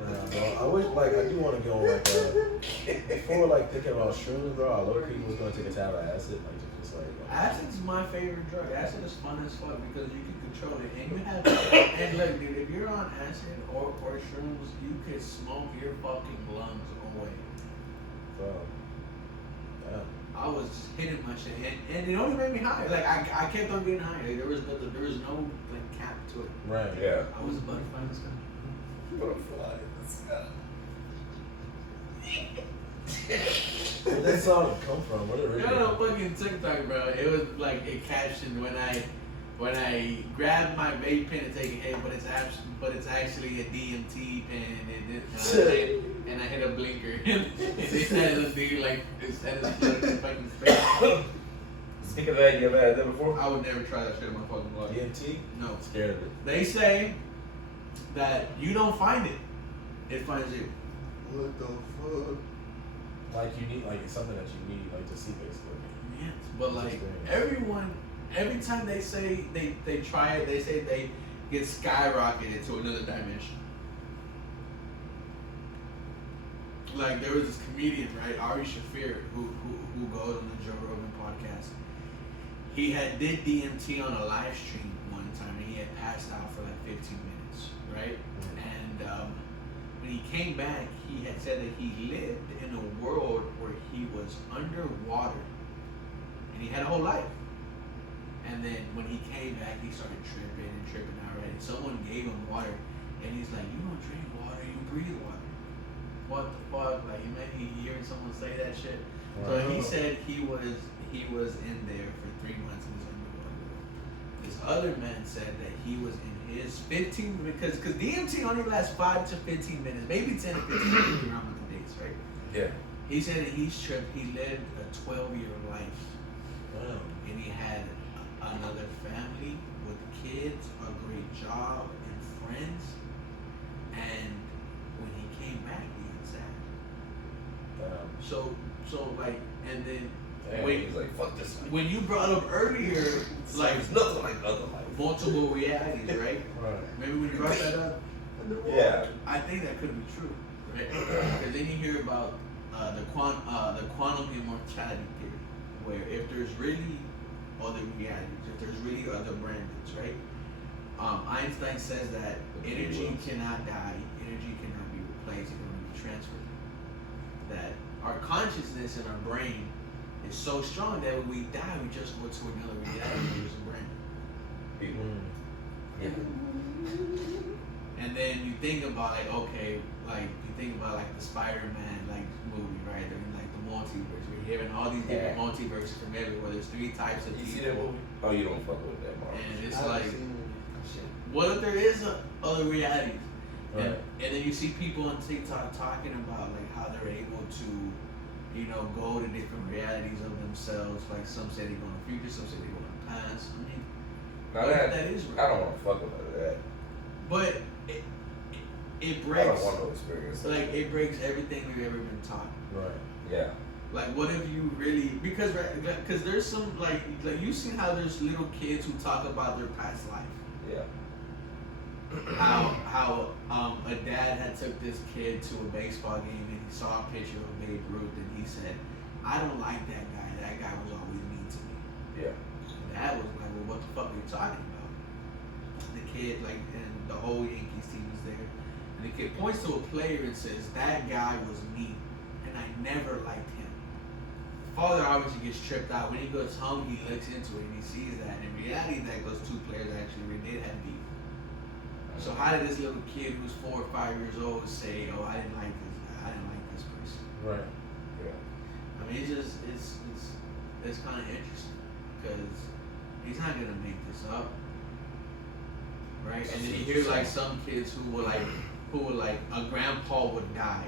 Nah, bro, I wish like I do want to go on like before like thinking about shrooms, bro. I low key was gonna take a tab of acid, like just like. Acid's my favorite drug. Acid is fun as fuck because you can control it, and you have. And look, dude, if you're on acid or shrooms, you can smoke your fucking lungs away. Bro. Yeah. I was just hitting my shit, and it only made me high. Like I kept on getting high. Like, there was no like cap to it. Right. Yeah. I was a butterfly in the sky. Butterfly in the sky. Where did that song come from? Where did it You originate? know, fucking TikTok, bro. It was like it captioned when I grabbed my vape pen to take a hit, but it's actually a DMT pen, and I hit a blinker, and they said it looked dude like it said it was fucking space. Speaking of that, you ever had that before? I would never try that shit in my fucking life. DMT? No. I'm scared of it. They say that you don't find it; it finds you. What the fuck? Like you need, like it's something that you need, like to see basically. Yes, but like Experience. everyone, every time they say they try it, they say they get skyrocketed to another dimension. Like there was this comedian, right, Ari Shaffir, who goes on the Joe Rogan podcast. He had did DMT on a live stream one time, and he had passed out for like 15 minutes, right? And when he came back, he had said that he lived in a world where he was underwater, and he had a whole life. And then when he came back, he started tripping out, right? And someone gave him water, and he's like, "You don't drink water, you breathe water." What the fuck? Like, he hearing someone say that shit. So he said he was in there for 3 months in his underwater. This other man said that he was in his 15 because DMT only lasts 5 to 15 minutes, maybe 10 to 15 minutes around with the days, right? Yeah. He said that he lived a 12-year life. Wow. And he had another family with kids, a great job, and friends. And when he came back, he got sad. So like, and then Damn, when, he's like, fuck this. when you brought up earlier, like It's nothing like other life. multiple realities, right? Right. Maybe when you brought that up, Yeah. I think that could be true, right? Because then you hear about the quantum immortality theory, where if there's really other realities, if there's really other branches, right? Einstein says that energy cannot die, energy cannot be replaced, it can only be transferred. That our consciousness in our brain is so strong that when we die, we just go to another reality where there's a brain. People. Yeah. And then you think about like, okay, like you think about like the Spider-Man like movie, right? They're in like the multiverse. We're hearing all these different multiverses from everywhere. There's 3 types of You see people. that movie? Oh, you don't fuck with that, Mark. And it's I haven't like, seen what if there is other realities? Right. And then you see people on TikTok talking about like how they're able to, you know, go to different realities of themselves. Like some say they go in the future, some say they go in the past. I mean, Now what if that, that is real? I don't want to fuck with none of that. But it I breaks, don't want no experience. like it breaks everything we've ever been taught. Right. Yeah. Like, what if you really, because there's some like you seen how there's little kids who talk about their past life. Yeah. How a dad had took this kid to a baseball game and he saw a picture of Babe Ruth and he said, "I don't like that guy. That guy was always mean to me." Yeah. And dad was like, "Well, what the fuck are you talking about?" The kid, like, and the whole Yankees team was there, and the kid points to a player and says, "That guy was mean, and I never liked him." Father obviously gets tripped out. When he goes home, he looks into it and he sees that in reality that those 2 players actually did have beef. So how did this little kid who's 4 or 5 years old say, "Oh, I didn't like this person"? Right. Yeah. I mean, it's kind of interesting because he's not gonna make this up, right? And then you hear like some kids who were like a grandpa would die,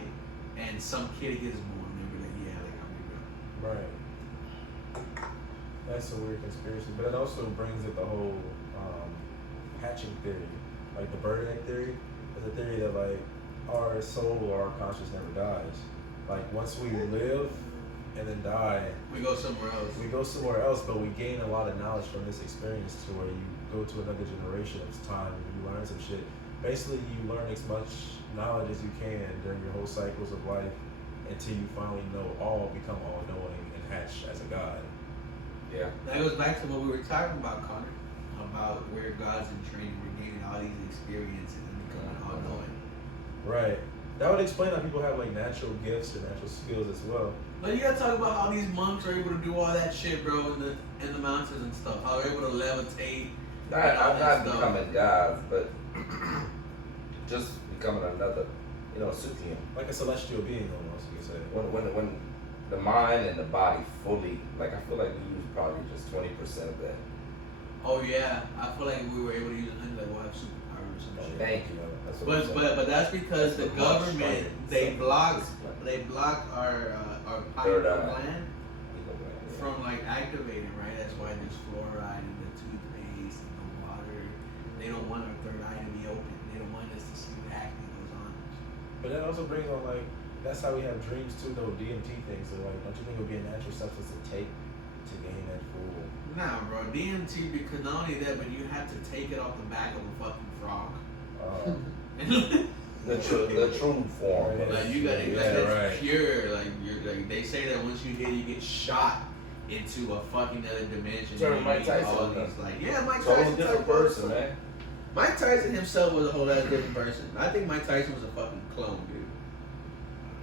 and some kid gets born, and they'll be like, "Yeah, like I'm your grandpa." Right. That's a weird conspiracy, but it also brings up the whole hatching theory, like the bird egg theory. Is a theory that like our soul or our conscious never dies. Like once we live and then die, We go somewhere else. we go somewhere else, but we gain a lot of knowledge from this experience to where you go to another generation of time and you learn some shit. Basically, you learn as much knowledge as you can during your whole cycles of life until you finally know all, become all-knowing, and hatch as a god. Yeah. That goes back to what we were talking about, Connor, about where God's in training. We're gaining all these experiences and becoming all knowing. Right. That would explain how people have like natural gifts or natural skills as well. But you gotta talk about how these monks are able to do all that shit, bro, in the mountains and stuff. How they're able to levitate. I'm not becoming gods, but just becoming another, superhuman. Like a celestial being almost, you could say. When the mind and the body fully, like I feel like we use probably just 20% of that. Oh yeah, I feel like if we were able to use it, like we'll have superpowers or some shit. Thank you. That's what I'm saying. But that's because the That's what I'm government saying. they block our Third pineal eye. gland from like activating, right? That's why there's fluoride in the toothpaste and the water. They don't want our third eye to be open. They don't want us to see what actually goes on. But that also brings on like that's how we have dreams too, though. DMT things. So like, don't you think it would be a natural substance to take to gain that full? Nah, bro. DMT, because not only that, but you have to take it off the back of a fucking frog. The true form. Yeah. Like you gotta, Yeah, like that's right. pure. Like you're, like they say that once you hit, you get shot into a fucking other dimension. Turn and you Mike meet Tyson all up. these, like, yeah, Mike Totally Tyson. different person, man. Mike Tyson himself was a whole other different person. I think Mike Tyson was a fucking clone, dude.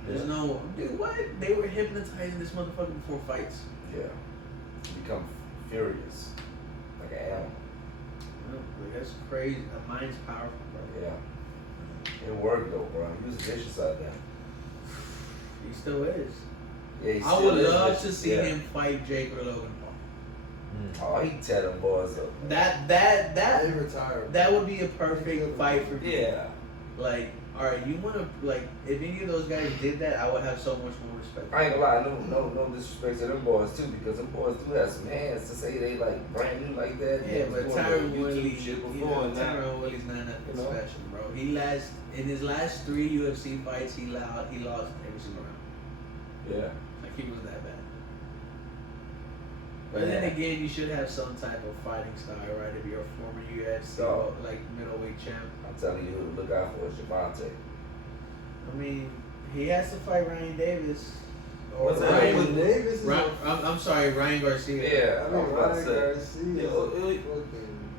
There's no, dude, what? They were hypnotizing this motherfucker before fights. Yeah. You become furious. Like an animal. Like, that's crazy. The mind's powerful, bro. Yeah. It worked though, bro. He was vicious out there. He still is. Yeah, he I still would is love vicious. to see Yeah. him fight Jake or Logan Paul. Oh, he tear them boys up. They retired. That would be a perfect fight for me. Yeah. Like, all right, you want to, like, if any of those guys did that, I would have so much more respect. I ain't gonna lie, no disrespect to them boys too, because them boys do have some hands to say they like brand new like that. Yeah, They but was doing Tyron the YouTube Woodley, shit you before know, and now. Tyron Woodley's not nothing You know? special, bro. In his last 3 UFC fights, he lost every single round. Yeah. Like, he was that bad. But then again, you should have some type of fighting style, right? If you're a former UFC, So- like, middleweight champ. I'm telling you who to look out for is Javante. I mean, he has to fight Ryan Davis. What's that? Ryan Davis is Ryan, I'm sorry, Ryan Garcia. Yeah, I I mean, was about to Ryan say. Garcia is Yeah, fucking,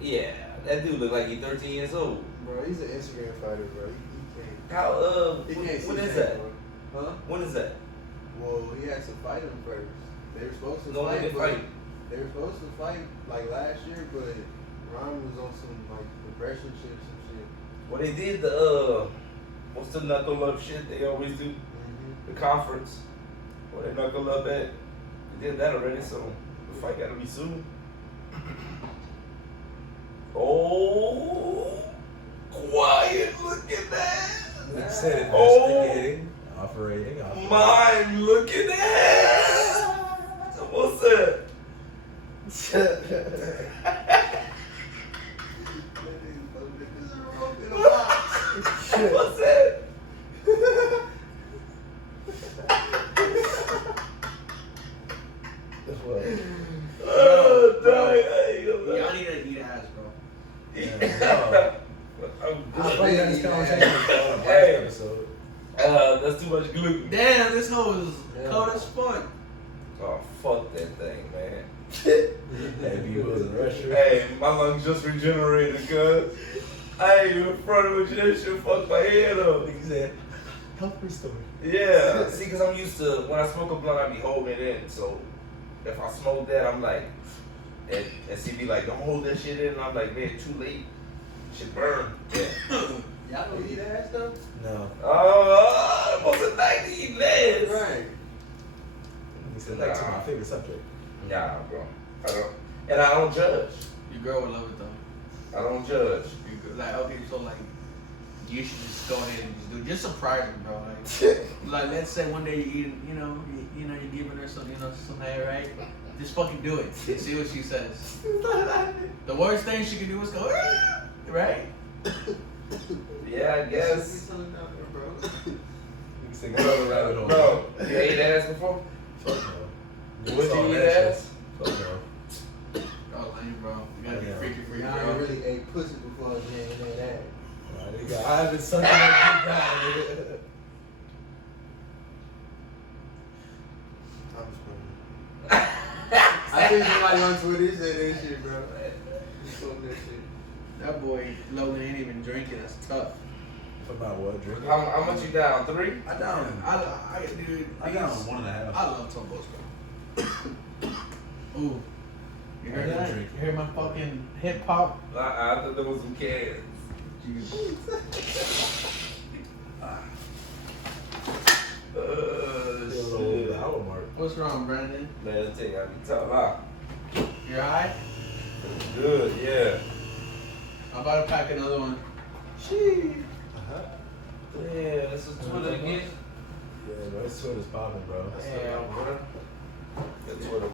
Yeah, that dude look like he's 13 years old. bro, he's an Instagram fighter, bro. He can't. How He can't see when is that, that? bro. Huh? When is that? Well, he has to fight him first. They were supposed to No, fight, they but fight. they were supposed to fight like last year, but Ryan was on some like depression shit, some shit. Well, they did the what's the knuckle up shit they always do? Mm-hmm. The conference where they knuckle up at. They did that already, so the fight gotta be soon. Oh, quiet! Look at that. Like I said, Oh. investigating, operating. Mine, look at that. What's that? What's that? Oh, dang, I ain't gonna lie. Y'all need to eat ass, bro. It's funny that this conversation was on last Hey. episode. That's too much gluten. Damn, this hoe is Yeah. cold as fuck. Oh, fuck that thing, man. Hey, B was in the restroom. Hey, my lungs just regenerated, cuz. I ain't even front with you. That shit fucked my head up. He said, "Help me story." Yeah, see, because I'm used to, when I smoke a blunt, I be holding it in. So if I smoke that, I'm like, and she be like, don't hold that shit in. And I'm like, man, too late. Shit burn. Yeah. Y'all don't eat ass though? No. Oh, I'm supposed to not eat legs. Right. He said that's my favorite subject. Nah, bro. I don't. And I don't judge. Your girl would love it though. I don't judge. Like, okay, so like, you should just go ahead and just do it. Just surprise her, bro. Like let's say one day you're eating, you're giving her some, some head, right? Just fucking do it. See what she says. The worst thing she can do is go, right? Yeah, I guess. He said, "Go down the rabbit hole." Bro, you ate ass before? Fuck no. Would you eat ass? Fuck no. Oh, lame, bro. You gotta be Yeah. freaky for your Y'all ain't girl. really ate pussy before getting that. I haven't sucked that big guy. I'm just playing. I think somebody on Twitter said that shit, bro. He told that shit. That boy Logan ain't even drinking. That's tough. For my what? Drinking? How much you down? 3? I dude. I got on 1.5. I love Tombos, bro. Ooh. You heard I that? drink. You heard my fucking hip hop? I thought there was some cans. Still over the hour mark. What's wrong, Brandon? Man, I tell you, I be talking about. You're high? Good, yeah. I'm about to pack another one. Yeah, this is Twitter again. Yeah, bro, this Twitter's popping, bro. Damn, bro. Good Twitter